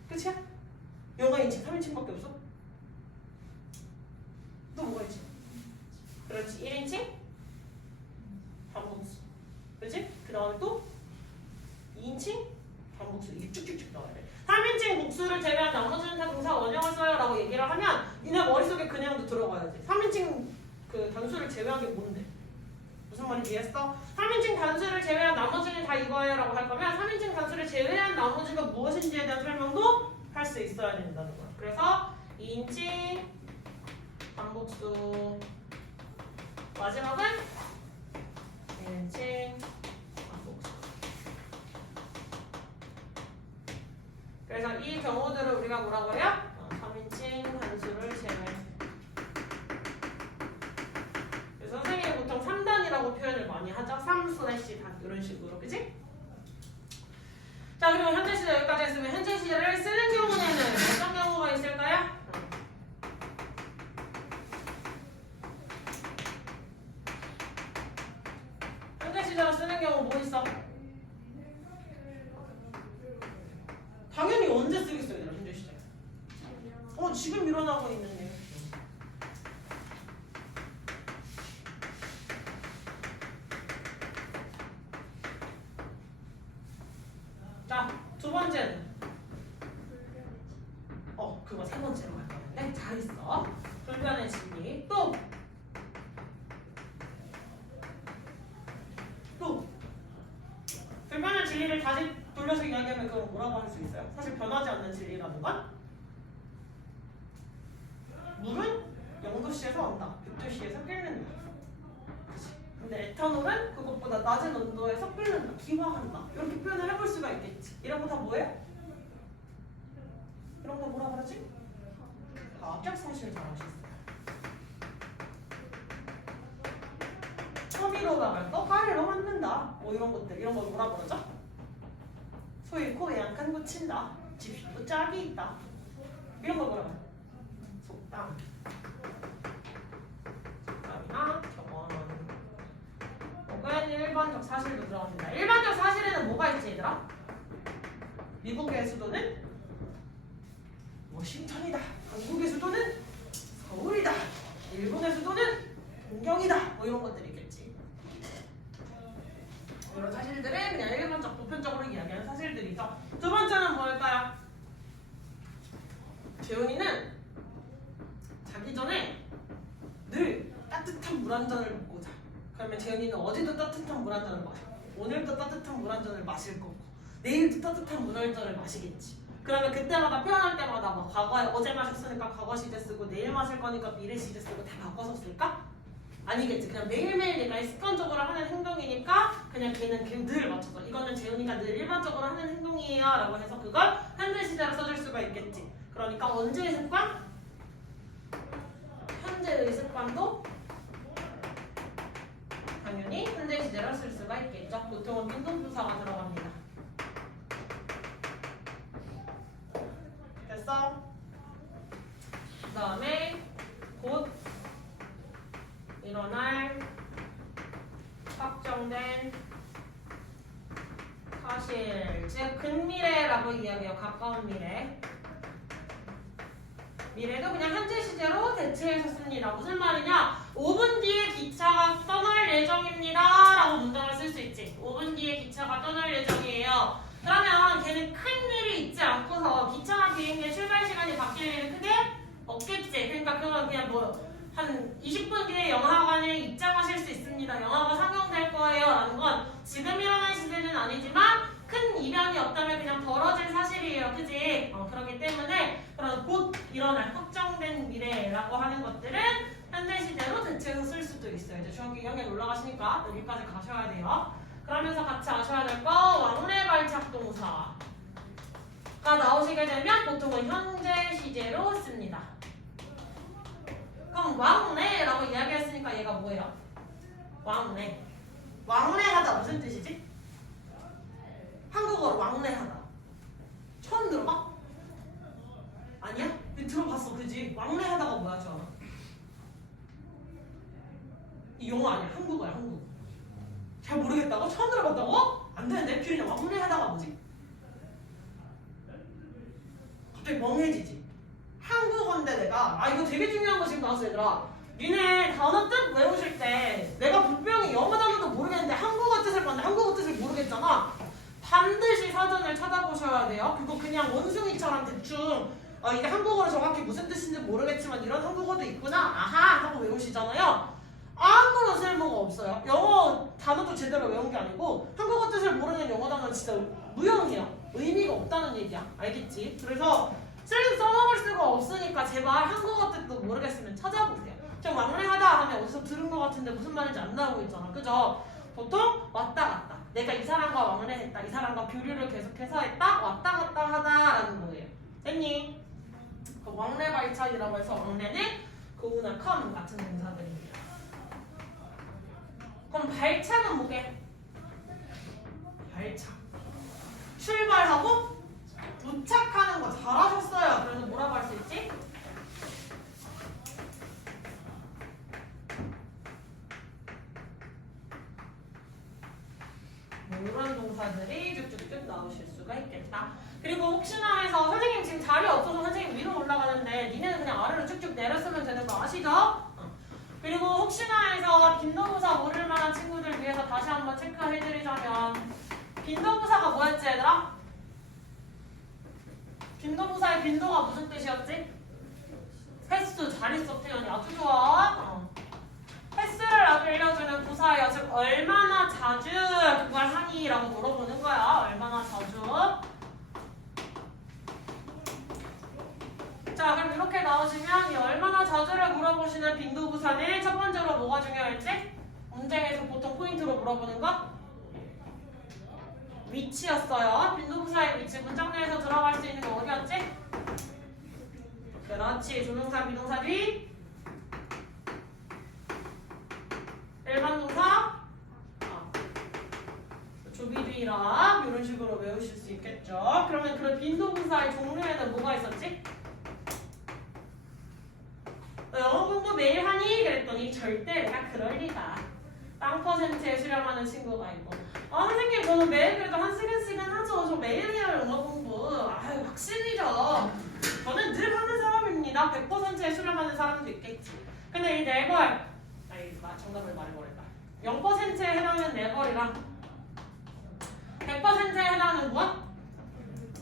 끝이야? 영어인칭 3인칭밖에 없어? 또 뭐가 있지? 그렇지, 1인칭 반복수. 그렇지? 그 다음에 또 2인칭 반복수. 이게 쭉쭉쭉 나와야 돼. 3인칭 복수를 제외한 나머지는 다 동사 원형을 써요 라고 얘기를 하면 니네 머릿속에 그냥도 들어가야지. 3인칭 그 단수를 제외한 게 뭔데? 무슨 말인지 이해했어? 3인칭 단수를 제외한 나머지는 다 이거예요 라고 할 거면 3인칭 단수를 제외한 나머지가 무엇인지에 대한 설명도 할 수 있어야 된다는 거야. 그래서 2인칭 반복수, 마지막은 1인칭 반복수. 그래서 이 경우들을 우리가 뭐라고 해요? 3인칭 단수를 제외. 그래서 선생님이 보통 3단이라고 표현을 많이 하죠. 3/단 이런 식으로, 그치? 자, 그리고 현재 시제 여기까지 했으면 현재 시제를 쓰는 경우에는 어떤 경우가 있을까요? 현재 시제로 쓰는 경우 뭐 있어? 당연히 언제 쓰겠어요, 얘들아, 현재 시제. 지금 일어나고 있는 일. 자, 두 번째는 그거 세 번째로 갈 거는데 잘 있어. 불변의 진리. 또 불변의 진리를 다시 돌려서 이야기하면 그걸 뭐라고 할 수 있어요? 사실 변하지 않는 진리라는 건 물은 0도씨에서 온다, 100도씨에서 끓는다. 근데 에탄올은 그것보다 낮은 온도에서 끓는다, 기화한다. 이렇게 표현을 해볼 수가 있겠지. 이런 거 다 뭐예요? 이런 거 뭐라 그러지? 과학적 사실 잘 아셨어요. 초미로가 말고 가래로 만든다. 뭐 이런 것들, 이런 걸 뭐라 그러죠? 소위 코에 약간 묻힌다. 집시도 짝이 있다. 이런 거 뭐라 그래? 속담. 속담이나 저건. 혹은 일반적 사실도 들어갑니다. 일반적 사실에는 뭐가 있지, 얘들아? 미국의 수도는 워싱턴이다. 한국의 수도는 서울이다. 일본의 수도는 동경이다. 뭐 이런 것들이 있겠지. 이런 사실들은 그냥 일반적 보편적으로 이야기하는 사실들이죠. 두 번째는 뭘까요? 재훈이는 자기 전에 늘 따뜻한 물 한 잔을 먹고 자. 그러면 재훈이는 어제도 따뜻한 물 한 잔을 마셔. 오늘도 따뜻한 물 한 잔을 마실 거고 내일도 따뜻한 물 한 잔을 마시겠지. 그러면 그때마다 표현할 때마다 뭐 과거에 어제 마셨으니까 과거 시제 쓰고 내일 마실 거니까 미래 시제 쓰고 다 바꿔서 쓸까? 아니겠지. 그냥 매일매일 내가 습관적으로 하는 행동이니까 그냥 걔는 늘 맞춰서 이거는 재훈이가 늘 일반적으로 하는 행동이에요 라고 해서 그걸 현재 시제로 써줄 수가 있겠지. 그러니까 언제의 습관? 현재의 습관도 당연히 현재 시제로 쓸 수가 있겠죠. 보통은 빈동부사가 들어갑니다. 됐어? 그 다음에 곧 일어날 확정된 사실, 즉 근미래라고 이야기해요. 가까운 미래. 미래도 그냥 현재 시제로 대체해서 씁니다. 무슨 말이냐? 5분 뒤에 기차가 떠날 예정입니다 라고 문장 기차가 떠날 예정이에요. 그러면 걔는 큰 일이 있지 않고서 기차나 비행기의 출발 시간이 바뀔 일은 크게 없겠지. 그러니까 그건 그냥 뭐 한 20분 뒤에 영화관에 입장하실 수 있습니다. 영화가 상영될 거예요. 라는 건 지금 일어난 시대는 아니지만 큰 이변이 없다면 그냥 벌어질 사실이에요. 그지? 그렇기 때문에 그런 곧 일어날 확정된 미래라고 하는 것들은 현재 시제로 대체로 쓸 수도 있어요. 이제 중학교 2학년 올라가시니까 여기까지 가셔야 돼요. 그러면서 같이 아셔야 될 거 왕래 발착 동사가 나오시게 되면 보통은 현재 시제로 씁니다. 그럼 왕래라고 이야기했으니까 얘가 뭐예요? 왕래. 왕래하다 무슨 뜻이지? 한국어로 왕래하다. 처음 들어봐? 아니야? 들어봤어, 그지? 왕래하다가 뭐야, 줄 알아? 이 영어 아니야, 한국어야, 한국어. 잘 모르겠다고? 처음 들어봤다고? 안 되는데? 퓨리는 왕래하다가 뭐지? 갑자기 멍해지지. 한국어인데 내가 이거 되게 중요한 거 지금 나왔어 얘들아. 니네 단어 뜻 외우실 때 내가 분명히 영어 단어도 모르겠는데 한국어 뜻을 봤는데 한국어 뜻을 모르겠잖아. 반드시 사전을 찾아보셔야 돼요. 그거 그냥 원숭이처럼 대충 이게 한국어로 정확히 무슨 뜻인지 모르겠지만 이런 한국어도 있구나 아하 하고 외우시잖아요. 아무런 쓸모가 없어요. 영어 단어도 제대로 외운 게 아니고 한국어 뜻을 모르는 영어 단어는 진짜 무용이에요. 의미가 없다는 얘기야. 알겠지? 그래서 써먹을 수가 없으니까 제발 한국어 뜻도 모르겠으면 찾아보세요. 좀 왕래하다 하면 어디서 들은 것 같은데 무슨 말인지 안 나오고 있잖아. 그죠? 보통 왔다 갔다. 내가 이 사람과 왕래했다. 이 사람과 교류를 계속해서 했다. 왔다 갔다 하다라는 거예요. 됐니? 그 왕래 발착이라고 해서 왕래는 go나 come 같은 동사들입니다. 그럼 발착은 뭐게? 발착. 출발하고 도착하는 거 잘하셨어요. 그래서 뭐라고 할 수 있지? 이런 동사들이 쭉쭉쭉 나오실 수가 있겠다. 그리고 혹시나 해서 선생님 지금 자리 없어서 선생님 위로 올라가는데 니네는 그냥 아래로 쭉쭉 내렸으면 되는 거 아시죠? 그리고 혹시나 해서 빈도부사 모를 만한 친구들 위해서 다시 한번 체크해드리자면 빈도부사가 뭐였지 얘들아? 빈도부사의 빈도가 무슨 뜻이었지? 횟수. 잘했어 태연이. 아주 좋아. 횟수를 알려주는 부사예요. 즉 얼마나 자주 그걸 하니? 라고 물어보는 거야. 얼마나 자주. 자 그럼 이렇게 나오시면 이 얼마나 자주를 물어보시는 빈도부사는 첫 번째로 뭐가 중요할지? 문제에서 보통 포인트로 물어보는 거? 위치였어요. 빈도부사의 위치. 문장 내에서 들어갈 수 있는 게 어디였지? 그렇지. 조명사, 비동사 뒤. 일반 동사. 조비 뒤라. 이런 식으로 외우실 수 있겠죠. 그러면 그 빈도부사의 종류에는 뭐가 있었지? 영어 공부 매일 하니? 그랬더니 절대 내가 그럴 리가. 빵 퍼센트에 수렴하는 친구가 있고 선생님 저는 매일 그래도 1시간씩은 하죠. 저 매일 해요 영어 공부. 아유 확실히죠. 저는 늘 하는 사람입니다. 100%에 수렴하는 사람도 있겠지. 근데 이 네벌 정답을 말해버렸다. 0%에 해당하는 네벌이랑 100%에 해당하는 무엇?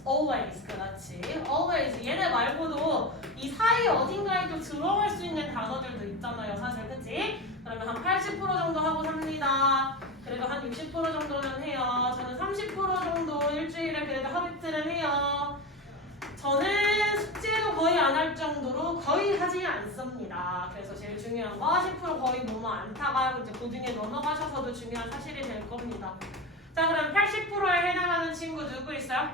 always. 그렇지. always. 얘네 말고도 이 사이 어딘가에도 들어갈 수 있는 단어들도 있잖아요. 사실 그치? 그러면 한 80% 정도 하고 삽니다. 그래도 한 60% 정도는 해요. 저는 30% 정도 일주일에 그래도 하루 이틀은 해요. 저는 숙제도 거의 안 할 정도로 거의 하지 않습니다. 그래서 제일 중요한 거 10% 거의 뭐뭐 않다가 이제 고등에 넘어가셔서도 중요한 사실이 될 겁니다. 자 그럼 80%에 해당하는 친구 누구 있어요?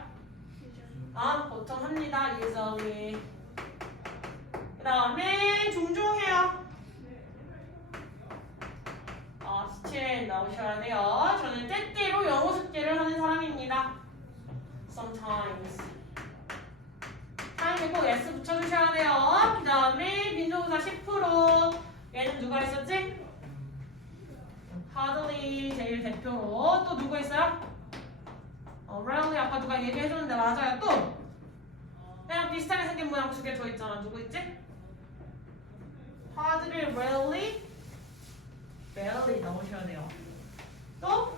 보통 합니다. usually. 그 다음에 종종 해요. still 나오셔야 돼요. 저는 때때로 영어 숙제를 하는 사람입니다. sometimes. 다음에 꼭 s 붙여주셔야 돼요. 그 다음에 빈도부사 10%. 얘는 누가 있었지? hardly 제일 대표로. 또 누구 있어요? rarely 아까 누가 얘기해줬는데 맞아요. 또 그냥 비슷하게 생긴 모양 두 개 더 있잖아. 누구 있지? hardly, rarely 넣으셔야 돼요. 또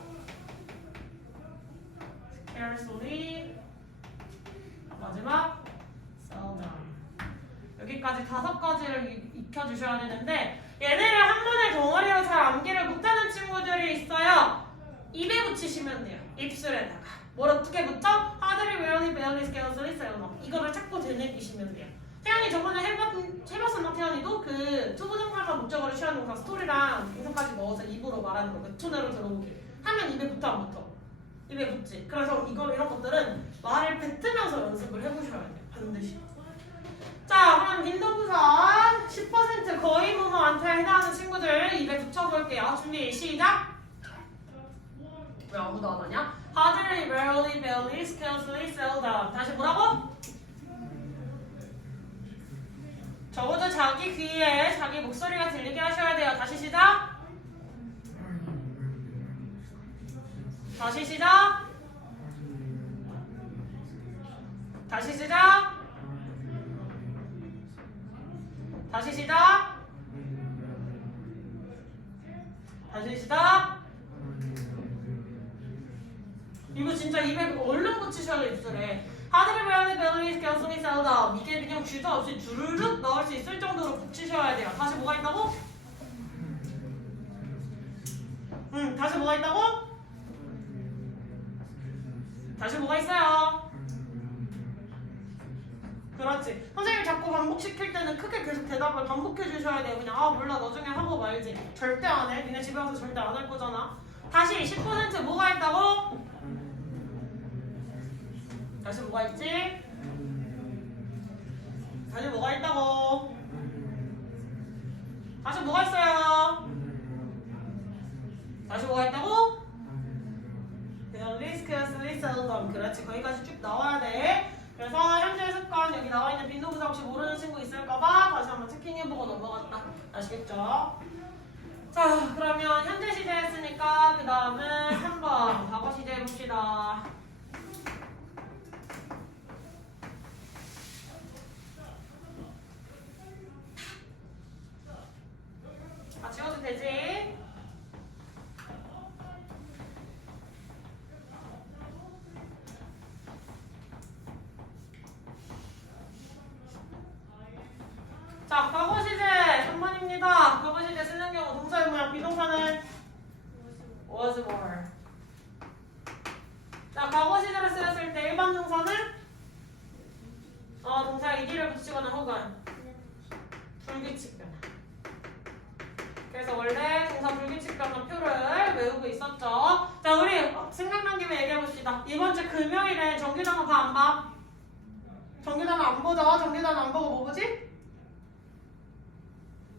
5가지를 익혀주셔야 되는데 얘네를 한 번에 덩어리로 잘 암기를 못하는 친구들이 있어요. 입에 붙이시면 돼요. 입술에다가. 뭘 어떻게 붙여? 하드리 웨어니 베어리 스케어스리 세우너. 이거를 자꾸 되뇌기시면 돼요. 태연이 저번에 해봤었나? 태연이도 그 투부정사가 목적어를 취한 동사 스토리랑 동사까지 넣어서 입으로 말하는 거. 그 톤으로 들어보기. 하면 입에 붙어 안 붙어? 입에 붙지. 그래서 이런 것들은 말을 뱉으면서 연습을 해보셔야 돼요. 반드시. 자, 그럼 빈도부사 10% 거의 뭐뭐한테 해당하는 친구들 입에 붙여볼게요. 준비 시작. 왜 아무도 안 하냐? Hardly, rarely, barely, scarcely, seldom. 다시 뭐라고? 적어도 자기 귀에 자기 목소리가 들리게 하셔야 돼요. 다시 시작. 다시 시작. 다시 시작. 다시 시작. 다시 시작. 이거 진짜 입에 얼른 붙이셔야 돼, 입술에. 하드리 베어리 베어리 스케어스리 셀덤. 이게 그냥 쥐도 없이 주르륵 넣을 수 있을 정도로 붙이셔야 돼요. 다시 뭐가 있다고? 다시 뭐가 있다고? 다시 뭐가 있어요? 그렇지. 선생님이 자꾸 반복시킬 때는 크게 계속 대답을 반복해 주셔야 돼요. 그냥 아 몰라 나중에 하고 말지. 절대 안 해. 니네 집에 와서 절대 안 할 거잖아. 다시 10% 뭐가 있다고? 다시 뭐가 있지? 다시 뭐가 있다고? 다시 뭐가 있어요? 다시 뭐가 있다고? 리스크였으리 셀덤. 그렇지. 거기까지 쭉 나와야 돼. 그래서 현재 습관 여기 나와있는 빈도부사 혹시 모르는 친구 있을까봐 다시 한번 체킹해보고 넘어갔다. 아시겠죠? 자, 그러면 현재 시제 했으니까 그 다음은 3번 과거 시제 해봅시다. 아, 지워도 되지? 자, 과거 시제 3번입니다. 과거 시제 쓰는 경우 동사의 모양 비동사는 was more. 자, 과거 시제로 쓰였을 때 일반 동사는 동사에 ed를 붙이거나 혹은 불규칙 변화. 그래서 원래 동사 불규칙 변화 표를 외우고 있었죠. 자, 우리 생각난 김에 얘기해봅시다. 이번 주 금요일에 정규단어 봐 안 봐? 정규단어 안 보죠? 정규단어 안 보고 뭐 보지?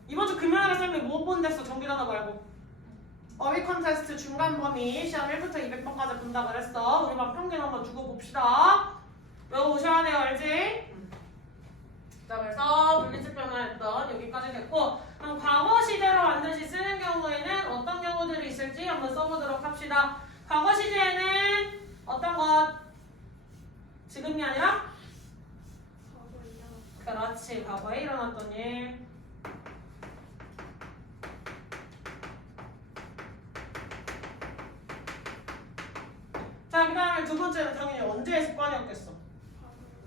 이번 주 금요일에 쌤이 뭐 본댔어? 정규단어 말고. 어휘 컨테스트 중간 범위 시험 1부터 200번까지 본다 그랬어. 우리 막 평균 한번 두고 봅시다. 외워오셔야 돼요. 알지? 자, 그래서 불규칙 변화했던 여기까지 됐고, 그럼 과거 시제로 반드시 쓰는 경우에는 어떤 경우들이 있을지 한번 써보도록 합시다. 과거 시제에는 어떤 것? 지금이 아니라? 그렇지. 과거에 일어났던 일. 자, 그 다음에 두 번째는 당연히 언제의 습관이었겠어?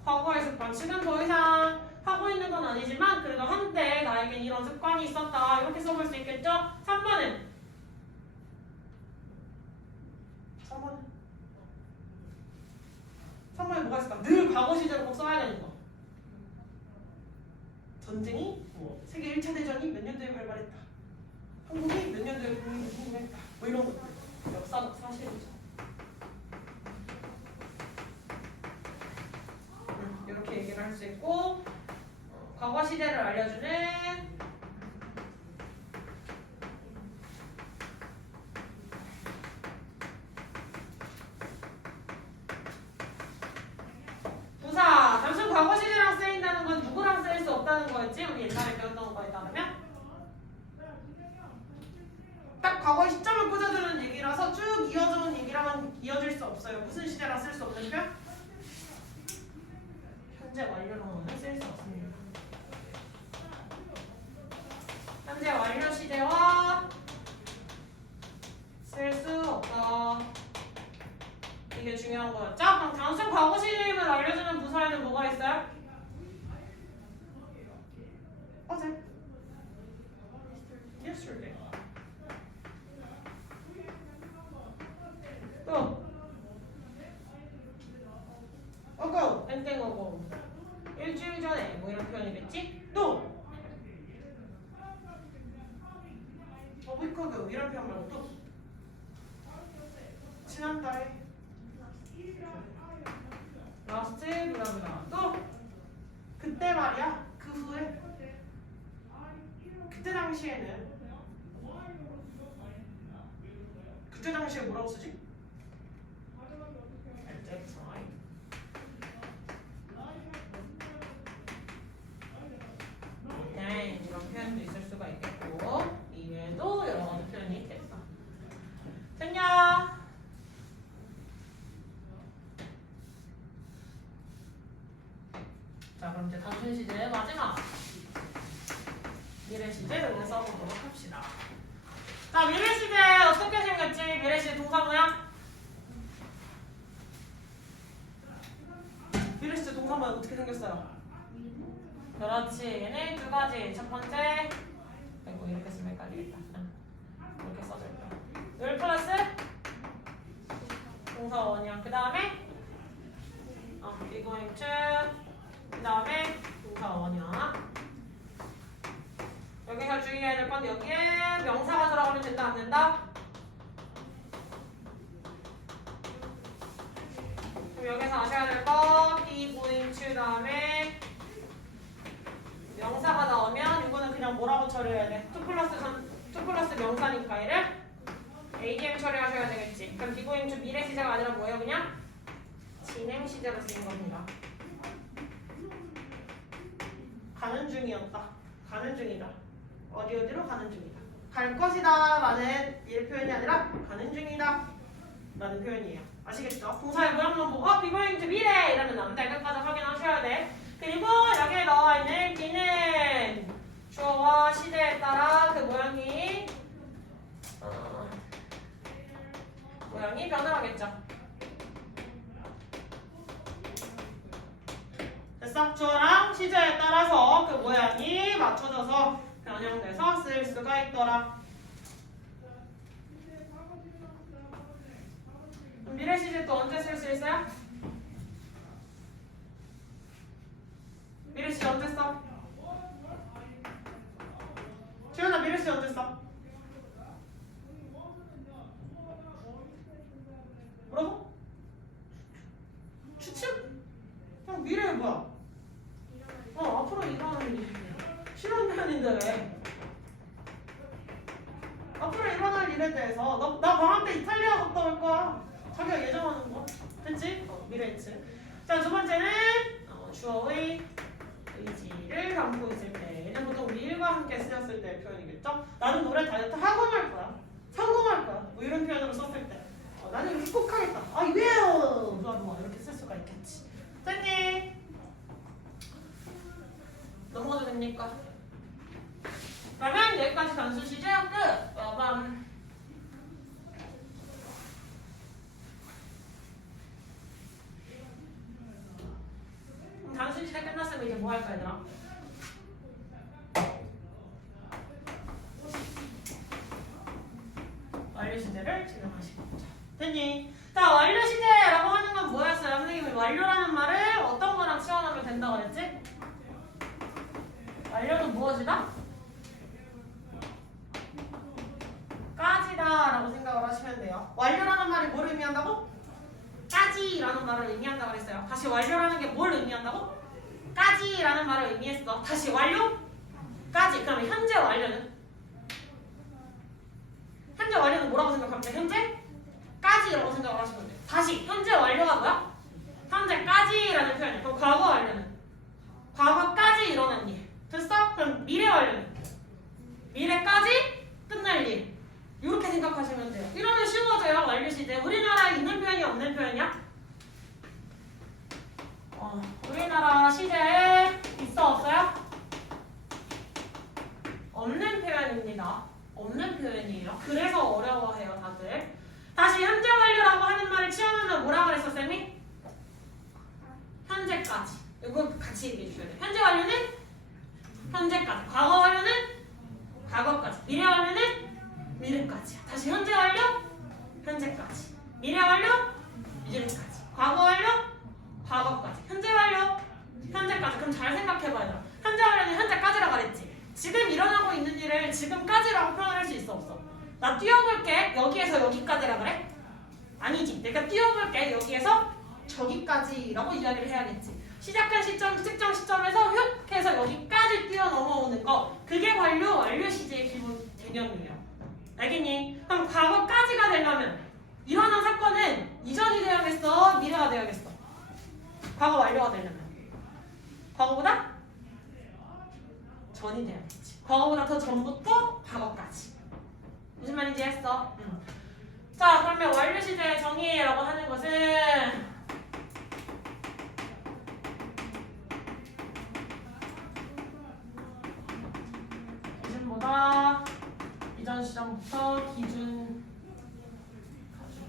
과거의 습관. 지금 더 이상 하고 있는 건 아니지만 그래도 한때 나에겐 이런 습관이 있었다. 이렇게 써볼 수 있겠죠? 3번은? 3번에 뭐가 있을까? 늘 과거 시제로 꼭 써야 되는 거. 전쟁이 세계 1차 대전이 몇 년도에 발발했다. 한국이 몇 년도에 독립을 성공했다. 뭐 이런 것들. 역사적 사실이죠. 이렇게 얘기를 할 수 있고, 과거 시제를 알려주는 부사. 단순 과거 시제랑 쓰인다는 건 누구랑 쓰일 수 없다는 거였지? 우리 옛날에 배웠던 거에 따르면 딱 과거의 시점을 꽂아주는 얘기라서 쭉 이어져온 얘기랑은 이어질 수 없어요. 무슨 시제랑 쓸 수 없는 표? 현재 완료로는 쓸 수 없습니다. 현재 완료 시제와 쓸 수 없다. 이게 중요한 거였죠? 그럼 단순 과거 시제임을 알려주는 부사에는 뭐가 있어요? 이런 표현 말고 또 지난달에 라스트 블라블라 또 그때 말이야 그 후에 그때 당시에는 그때 당시에 뭐라고 쓰지? At that time. 네, 이런 표현도 있을 수가 있겠고 이외에도 여러 가지 표현이 있겠다. 됐냐? 자, 그럼 이제 단순 시제 마지막 미래 시제를 써보도록 합시다. 자, 미래 시제 어떻게 생겼지? 미래 시제 동사 모양? 미래 시제 동사 모양 어떻게 생겼어요? 그렇지. 얘네 두 가지. 첫 번째, 아이고 이렇게 쓰면 헷갈리겠다. 이렇게 써줄게요. 늘 플러스 동사 원형. 그 다음에 be going to. 그 다음에 동사 원형. 여기서 주의해야 될 건 여기에 명사가 들어가면 된다 안 된다? 그럼 여기서 아셔야 될 거 be going to 다음에 명사가 나오면 이거는 그냥 뭐라고 처리해야 돼? 2 플러스 명사니까 얘를 ADM 처리하셔야 되겠지. 그럼 be going to 미래 시제가 아니라 뭐예요? 그냥 진행 시제로 쓰인 겁니다. 가는 중이었다. 가는 중이다. 어디로 가는 중이다. 갈 것이다 라는 이 표현이 아니라 가는 중이다 라는 표현이에요. 아시겠죠? 동사의 모양만 보고 be going to 미래 이러면 안 돼. 끝까지 확인하셔야 돼. 그리고 여기에 나와 있는 B는 주어와 시제에 따라 그 모양이 변화하겠죠. 됐어? 주어랑 시제에 따라서 그 모양이 맞춰져서 변형돼서 쓸 수가 있더라. 미래 시제 또 언제 쓸 수 있어요? 미래 시제 언제 써? 지훈아 미래 시제 언제 써? 뭐라고? 추측? 형 미래는 뭐야? 앞으로 일어나는 일이야. 실험 표현인데 왜? 앞으로 일어날 일에 대해서 나 방학 때 이탈리아 갔다 올 거야. 자기가 예정하는 거. 됐지? 미래했지. 자, 두 번째는 주어의 의지를 담고 있을 때. 얘는 보통 will과 함께 쓰였을 때 표현이겠죠? 나는 노래 다이어트 하고 말 거야. 성공할 거야. 뭐 이런 표현으로 썼을 때. 나는 이거 꼭 하겠다. I will! 좋아. 이렇게 쓸 수가 있겠지. 됐니? 넘어가도 됩니까? 그러면 여기까지 단수 시제 끝! 빠밤. 단수 시제 끝났으면 이제 뭐 할까 얘들아? 완료 시제를 진행하시고. 됐니? 자, 완료 시제라고 하는 건 뭐였어요? 선생님이 완료라는 말을 어떤 거랑 치환하면 된다고 그랬지? 완료는 무엇이다? 까지다 라고 생각을 하시면 돼요. 완료라는 말이 뭘 의미한다고? 까지라는 말을 의미한다고 그랬어요. 다시 완료라는 게 뭘 의미한다고? 까지라는 말을 의미했어. 다시 완료? 까지. 그러면 현재 완료는? 현재 완료는 뭐라고 생각하면 돼? 현재? 까지라고 생각을 하시면 돼요. 다시 현재 완료가 뭐야? 현재까지라는 표현이야. 그럼 과거 완료는? 과거까지 일어난 일. 됐어? 그럼 미래 완료는? 미래까지 끝날 일. 이렇게 생각하시면 돼요. 이러면 쉬워져요. 완료 시제. 우리나라에 있는 표현이 없는 표현이야? 우리나라 시제에 있어 없어요? 없는 표현입니다. 없는 표현이에요. 그래서 어려워해요 다들. 다시 현재 완료라고 하는 말을 치환하면 뭐라 그랬어 쌤이? 현재까지. 이거 같이 얘기해 주셔야 돼요. 현재 완료는? 현재까지. 과거 완료는? 과거까지. 미래 완료는? 미래까지. 다시 현재 완료? 현재까지. 미래 완료? 미래까지. 과거 완료? 과거까지. 현재 완료? 현재까지. 그럼 잘 생각해봐요. 현재 완료는 현재까지라고 그랬지. 지금 일어나고 있는 일을 지금까지라고 표현할 수 있어 없어? 나 그래? 여기에서 여기까지라 그래? 아니지. 내가 띄워볼게. 여기에서 저기까지라고 이야기를 해야겠지. 시작한 시점, 특정 시점에서 휙 해서 여기까지 뛰어 넘어오는 거. 그게 완료 시제의 기본 개념이에요. 알겠니? 그럼 과거까지가 되려면 일어난 사건은 이전이 되어야겠어? 미래가 되어야겠어? 과거 완료가 되려면 과거보다 전이 돼야겠지. 과거보다 더 전부터 과거까지. 무슨 말인지 했어? 자, 그러면 완료 시제의 정의라고 하는 것은 기준보다 이전 시점부터 기준이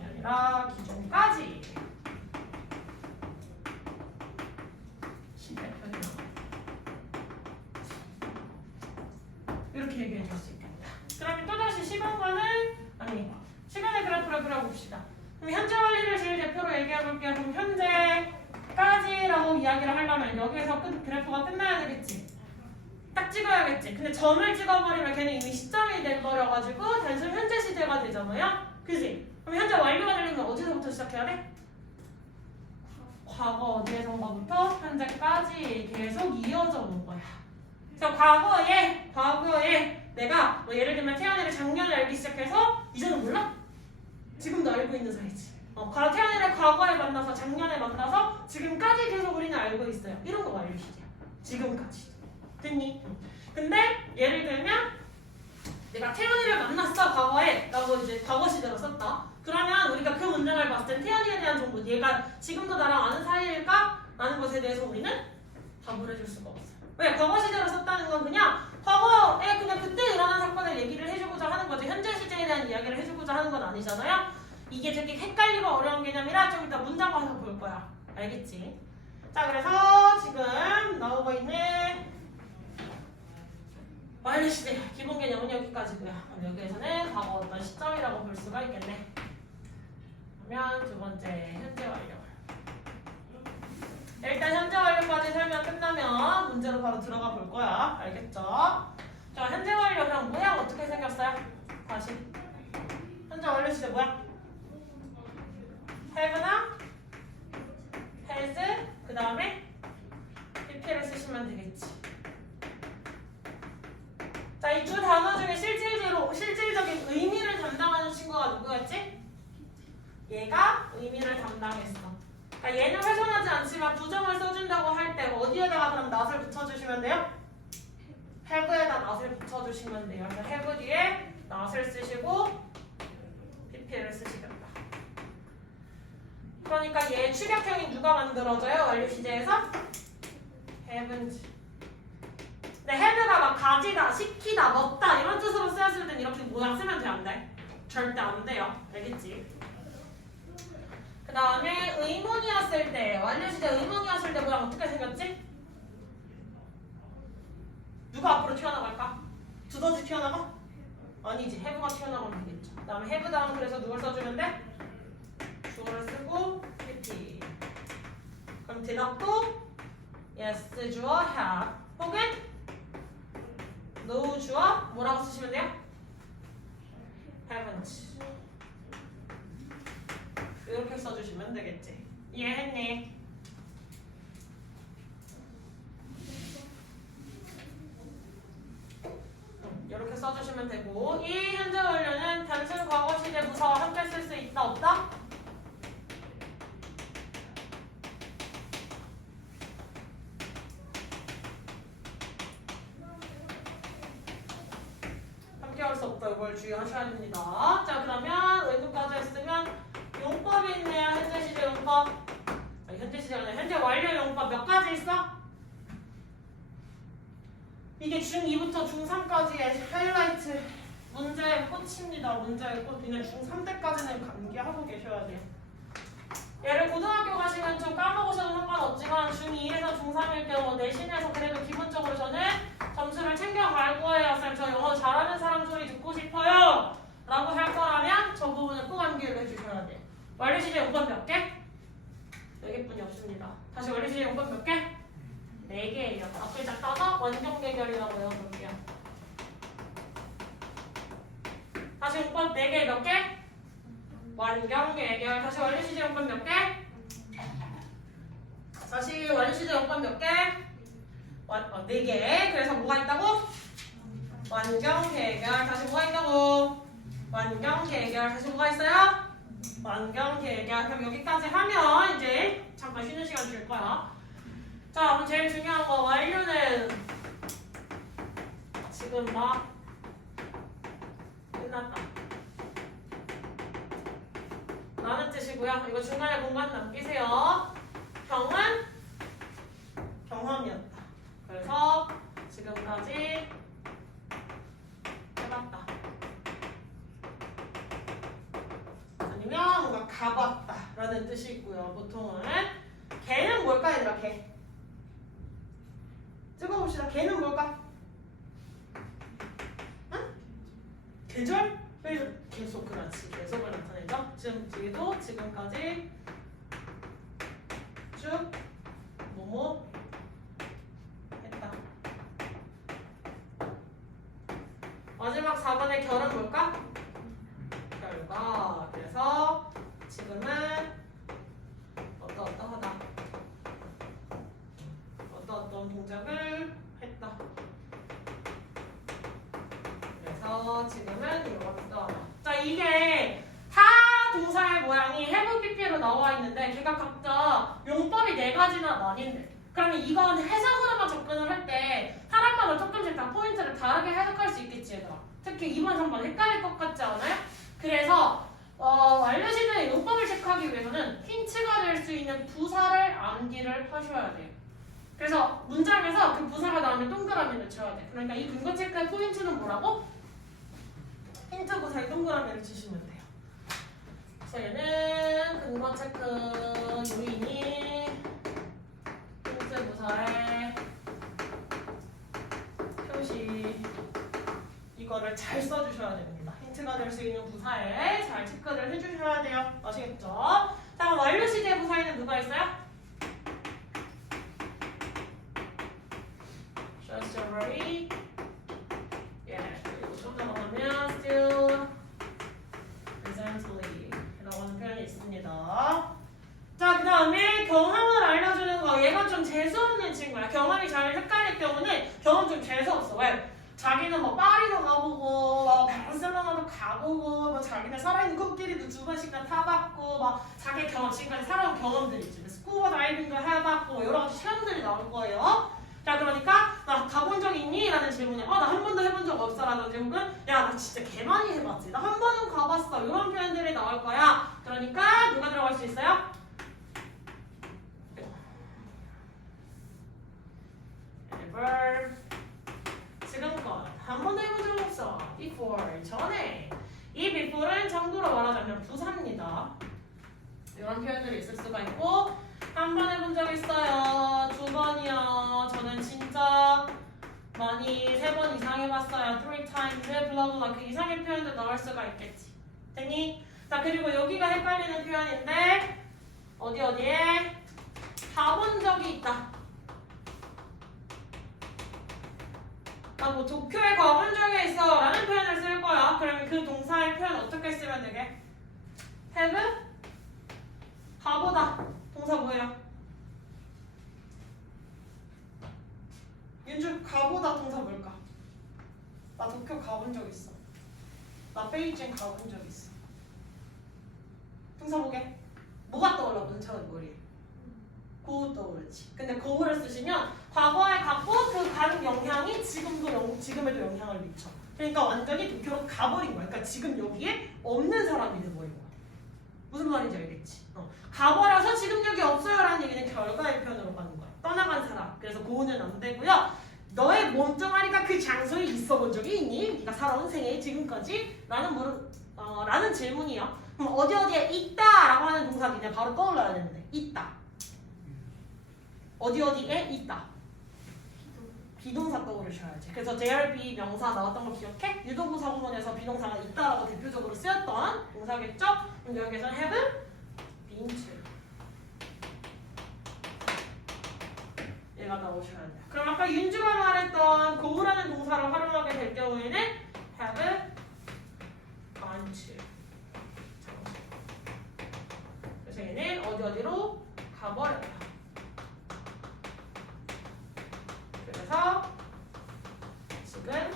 아니라 기준까지 시대 이렇게 얘기해 줄 수 있겠다. 그러면 또다시 시간과는 아니 시간의 그래프를 그려봅시다. 그럼 현재 완료를 제일 대표로 얘기해 볼게요. 그럼 현재까지라고 이야기를 하려면 여기에서 그래프가 끝나야 되겠지. 딱 찍어야겠지. 근데 점을 찍어버리면 걔는 이미 시점이 돼버려가지고 단순 현재 시제가 되잖아요. 그지? 그럼 현재 완료가 되려면 어디서부터 시작해야 돼? 과거 어디에선가부터 현재까지 계속 이어져 오는 거야. 그래서 과거에 내가 뭐 예를 들면 태연이를 작년에 알기 시작해서 이제는 몰라? 지금도 알고 있는 사이지. 태연이를 과거에 만나서 작년에 만나서 지금까지 계속 우리는 알고 있어요. 이런 거 완료 시제야. 지금까지. 됐니? 근데 예를 들면 내가 태연이를 만났어 과거에 라고 이제 과거 시제로 썼다. 그러면 우리가 그 문장을 봤을 때 태연이에 대한 정보 얘가 지금도 나랑 아는 사이일까? 라는 것에 대해서 우리는 답을 해줄 수가 없어요. 왜? 과거 시제로 썼다는 건 그냥 과거에 그냥 그때 일어난 사건을 얘기를 해주고자 하는 거지 현재 시제에 대한 이야기를 해주고자 하는 건 아니잖아요. 이게 되게 헷갈리고 어려운 개념이라 좀 이따 문장 봐서 볼 거야. 알겠지? 자, 그래서 지금 나오고 있는 완료 시제 기본 개념은 여기까지고요. 그럼 여기에서는 과거 어떤 시점이라고 볼 수가 있겠네. 그러면 두 번째 현재 완료. 일단 현재 완료까지 설명 끝나면 문제로 바로 들어가 볼 거야. 알겠죠? 자, 현재 완료 그럼 모양 어떻게 생겼어요? 다시 현재 완료 시제 뭐야? have나 has 그 다음에 pp를 쓰시면 되겠지. 자, 이 두 단어 중에 실질적인 의미를 담당하는 친구가 누구였지? 얘가 의미를 담당했어. 그러니까 얘는 훼손하지 않지만 부정을 써준다고 할 때 어디에다가 그럼 not을 붙여주시면 돼요? have에다 not을 붙여주시면 돼요. 그래서 have 뒤에 not을 쓰시고 pp를 쓰시겠다. 그러니까 얘 축약형이 누가 만들어져요? 완료 시제에서? haven't. 근데 have가 막 가지다, 시키다, 먹다 이런 뜻으로 쓰였을 땐 이렇게 모양 쓰면 돼, 안 돼? 절대 안 돼요. 알겠지? 그 다음에 의문이었을 때, 완료 시제 의문이었을 때 모양 어떻게 생겼지? 누가 앞으로 튀어나갈까? 두더지 튀어나가? 아니지, have가 튀어나가면 되겠죠. 그 다음에 have 다음 그래서 누굴 써주면 돼? 주어를 쓰고 pp. 그럼 대답도 yes, 주어 have 혹은 no 주어 뭐라고 쓰시면 돼요? haven't. 이렇게 써주시면 되겠지. 이해했니? 이렇게 써주시면 되고 이 현재 완료는 단순 과거 시제 부사와 함께 쓸 수 있다 없다? 함께 할 수 없다. 이걸 주의하셔야 됩니다. 자, 그러면 의문까지 했으면 용법이 있네요. 현재 시제 용법. 아니, 현재 시제가 아니라 현재 완료 용법 몇 가지 있어? 이게 중2부터 중3까지의 하이라이트 문제의 꽃입니다. 문제의 꽃. 그냥 중3 때까지는 감기하고 계셔야 돼요. 얘를 고등학교 가시면 좀 까먹으셔도 상관없지만 중2에서 중3일 경우 내신에서 그래도 기본적으로 저는 점수를 챙겨갈 거예요. 쌤, 저 영어 잘하는 사람 소리 듣고 싶어요. 라고 할 거라면 저 부분은 꼭 암기를 해주셔야 돼요. 완료 시제 용법 몇 개? 4개뿐이 없습니다. 다시 완료 시제 용법 몇 개? 4개예요. 앞글 딱 따서 원경 대결이라고 외워볼게요. 다시 용법 4개 몇 개? 완경 해결. 다시 원리시제 용법 몇 개? 다시 원리시제 용법 몇 개? 4개. 그래서 뭐가 있다고? 완경 해결. 다시 뭐가 있다고? 완경 해결. 다시 뭐가 있어요? 완경 해결. 그럼 여기까지 하면 이제 잠깐 쉬는 시간 줄 거야. 자, 그럼 제일 중요한 거 완료는 지금 막 끝났다 라는 뜻이고요. 이거 중간에 공간 남기세요. 경은 경험이었다. 그래서 지금까지 해봤다. 아니면 뭔가 가봤다 라는 뜻이 있고요. 보통은 걔는 뭘까 얘들아? 걔 찍어봅시다. 걔는 뭘까? 응? 계절? 계속 그렇지. 계속을 나타내죠. 지금 뒤에도 지금까지 쭉 뭐뭐 했다. 마지막 4번의 결은 뭘까? 결과. 그래서 지금은 어떠어떠하다. 어떤 동작을 했다. 그래서 지금은 이렇다. 자, 이게 다 동사의 모양이 have pp로 나와 있는데 걔가 각자 용법이 4가지나 나뉜대. 그러면 이건 해석으로만 접근을 할 때 사람마다 조금씩 다 포인트를 다르게 해석할 수 있겠지 얘들아. 특히 2번, 3번 헷갈릴 것 같지 않아요? 그래서 완료시대의 용법을 체크하기 위해서는 힌트가 될 수 있는 부사를 암기를 하셔야 돼요. 그래서 문장에서 그 부사가 나오면 동그라미를 쳐야 돼. 그러니까 이 근거 체크의 포인트는 뭐라고? 힌트 부사에 동그라미를 치시면 돼요. 그래서 얘는 근거 체크 요인이 힌트 부사의 표시 이거를 잘 써주셔야 됩니다. 힌트가 될 수 있는 부사에 잘 체크를 해주셔야 돼요. 아시겠죠? 자, 그럼 완료 시제 부사에는 누가 있어요? Just already. 그리고 좀 더 넘어가면 still, presently 라고 하는 표현이 있습니다. 자, 그 다음에 경험을 알려주는 거. 얘가 좀 재수없는 친구야. 경험이 잘 헷갈릴 경우는 경험 좀 재수없어. 왜? 자기는 뭐 파리도 가보고 뭐 바르셀로나도 가보고 뭐 자기는 살아있는 코끼리도 2번씩이나 타봤고 막 자기 경험 지금까지 살아온 경험들이 있지. 스쿠버 다이빙도 해봤고 여러 가지 체험들이 나올 거예요. 자, 그러니까 나 가본 적 있니? 라는 질문에 나 한 번도 해본 적 없어 라든지 혹은 야 나 진짜 개 많이 해봤지. 나 한 번은 가봤어. 이런 표현들이 나올 거야. 그러니까 누가 들어갈 수 있어요? ever 지금껏 한 번도 해본 적 없어. before 전에. 이 before는 참고로 말하자면 부사입니다. 이런 표현들이 있을 수가 있고 한 번 해본 적 있어요. 2번이요. 저는 진짜 많이 3번 이상 해봤어요. 3times 블라블라 그 이상의 표현도 나올 수가 있겠지. 됐니? 자, 그리고 여기가 헷갈리는 표현인데 어디에 가본 적이 있다. 나 뭐 도쿄에 가본 적이 있어 라는 표현을 쓸 거야. 그러면 그 동사의 표현 어떻게 쓰면 되게? have? 가보다. 동사 뭐예요? 윤주 가보다 동사 뭘까? 나 도쿄 가본 적 있어. 나 베이징 가본 적 있어. 동사 보게. 뭐가 떠올라? 문자의 머리에. go 떠오르지. 근데 go를 쓰시면 과거에 갔고 그 가는 영향이 지금에도 영향을 미쳐. 그러니까 완전히 도쿄로 가버린 거야. 그러니까 지금 여기에 없는 사람이 돼버린 거야. 무슨 말인지 알겠지? 가버려서 지금 여기 없어요 라는 얘기는 결과의 표현으로 가는 거야. 떠나간 사람. 그래서 go는 안 되고요. 너의 몸뚱아리가 그 장소에 있어 본 적이 있니? 네가 살아온 생애 지금까지? 라는 질문이요. 그럼 어디에 있다 라고 하는 동사 그냥 바로 떠올라야 되는데 있다. 어디에 있다. 비동사 떠오르셔야지. 그래서 JRB 명사 나왔던 거 기억해? 유도부사 구문에서 비동사가 있다라고 대표적으로 쓰였던 동사겠죠? 근데 여기서는 have been to 얘가 나오셔야 돼요. 그럼 아까 윤주가 말했던 go라는 동사를 활용하게 될 경우에는 have 장치. 그래서 얘는 어디로 가버려요. 그래서 지금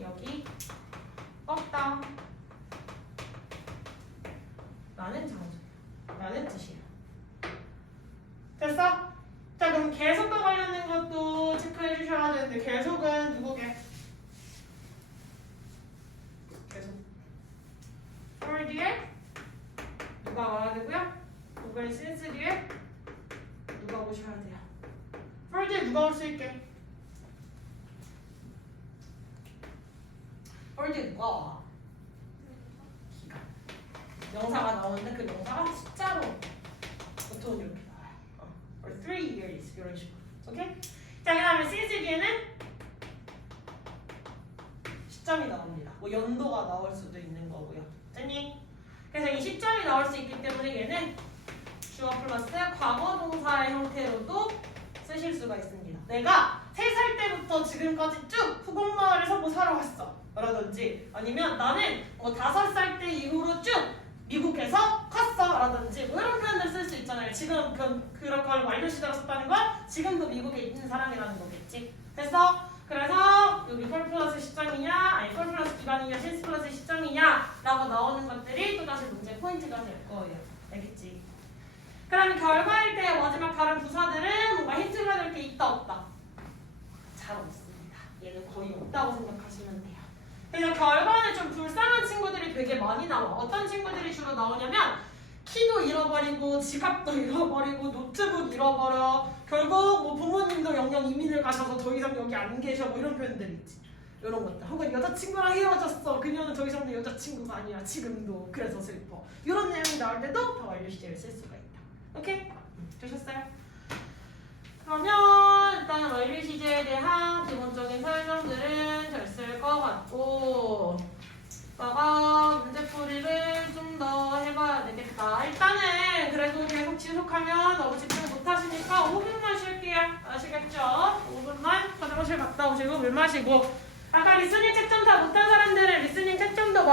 여기 없다 라는 장치, 라는 뜻이에요. 됐어? 자, 그럼 계속과 관련된 것도 체크해 주셔야 되는데, 계속은 누구게? 계속 for 뒤에 누가 와야 되고요? 누가 since 뒤에 누가 오셔야 돼요? for 뒤에 누가 올 수 있게? for 뒤에 누가 와? 기간. 명사가 나오는데 그 명사가 숫자로 보통 이렇게 나와요. for 3 years 이런 식으로. 오케이? 자, 그 다음에 since 뒤에는 시점이 나옵니다. 뭐 연도가 나올 수도 있는 거고요. 됐니? 그래서 이 시점이 나올 수 있기 때문에 얘는 주어 플러스 과거 동사의 형태로도 쓰실 수가 있습니다. 내가 3살 때부터 지금까지 쭉 후곡마을에서 뭐 사러 왔어 라든지, 아니면 나는 뭐 5살 때 이후로 쭉 미국에서 컸어 라든지, 뭐 이런 표현들 쓸 수 있잖아요. 지금 그런 걸 완료 시대로 썼다는 건 지금도 미국에 있는 사람이라는 거겠지. 됐어? 그래서 여기 펄 플러스 시점이냐, 아니 펄 플러스 기간이냐, 신스 플러스 시점이냐 라고 나오는 것들이 또다시 문제 포인트가 될 거예요. 알겠지? 그럼 결과일 때 마지막 다른 부사들은 뭔가 힌트가 될 게 있다 없다? 잘 없습니다. 얘는 거의 없다고 생각하시면 돼요. 그래서 결과는 좀 불쌍한 친구들이 되게 많이 나와. 어떤 친구들이 주로 나오냐면 키도 잃어버리고 지갑도 잃어버리고 노트북 잃어버려. 결국 뭐 부모님도 영영 이민을 가셔서 더 이상 여기 안 계셔. 뭐 이런 표현들이 있지. 이런 것들. 혹은 여자친구랑 헤어졌어. 그녀는 더 이상 내 여자친구가 아니야. 지금도. 그래서 슬퍼. 이런 내용이 나올 때도 더 완료 시제를 쓸 수가 있다. 오케이? 되셨어요? 그러면 일단 완료 시제에 대한 기본적인 설명들은 됐을 것 같고, 오빠가 문제풀이를 좀 더 해봐야 되겠다. 일단은 그래도 계속 지속하면 너무 집중 못하시니까 5분만 쉴게요. 아시겠죠? 5분만 화장실 갔다 오시고 물 마시고, 아까 리스닝 채점 다 못한 사람들은 리스닝 채점도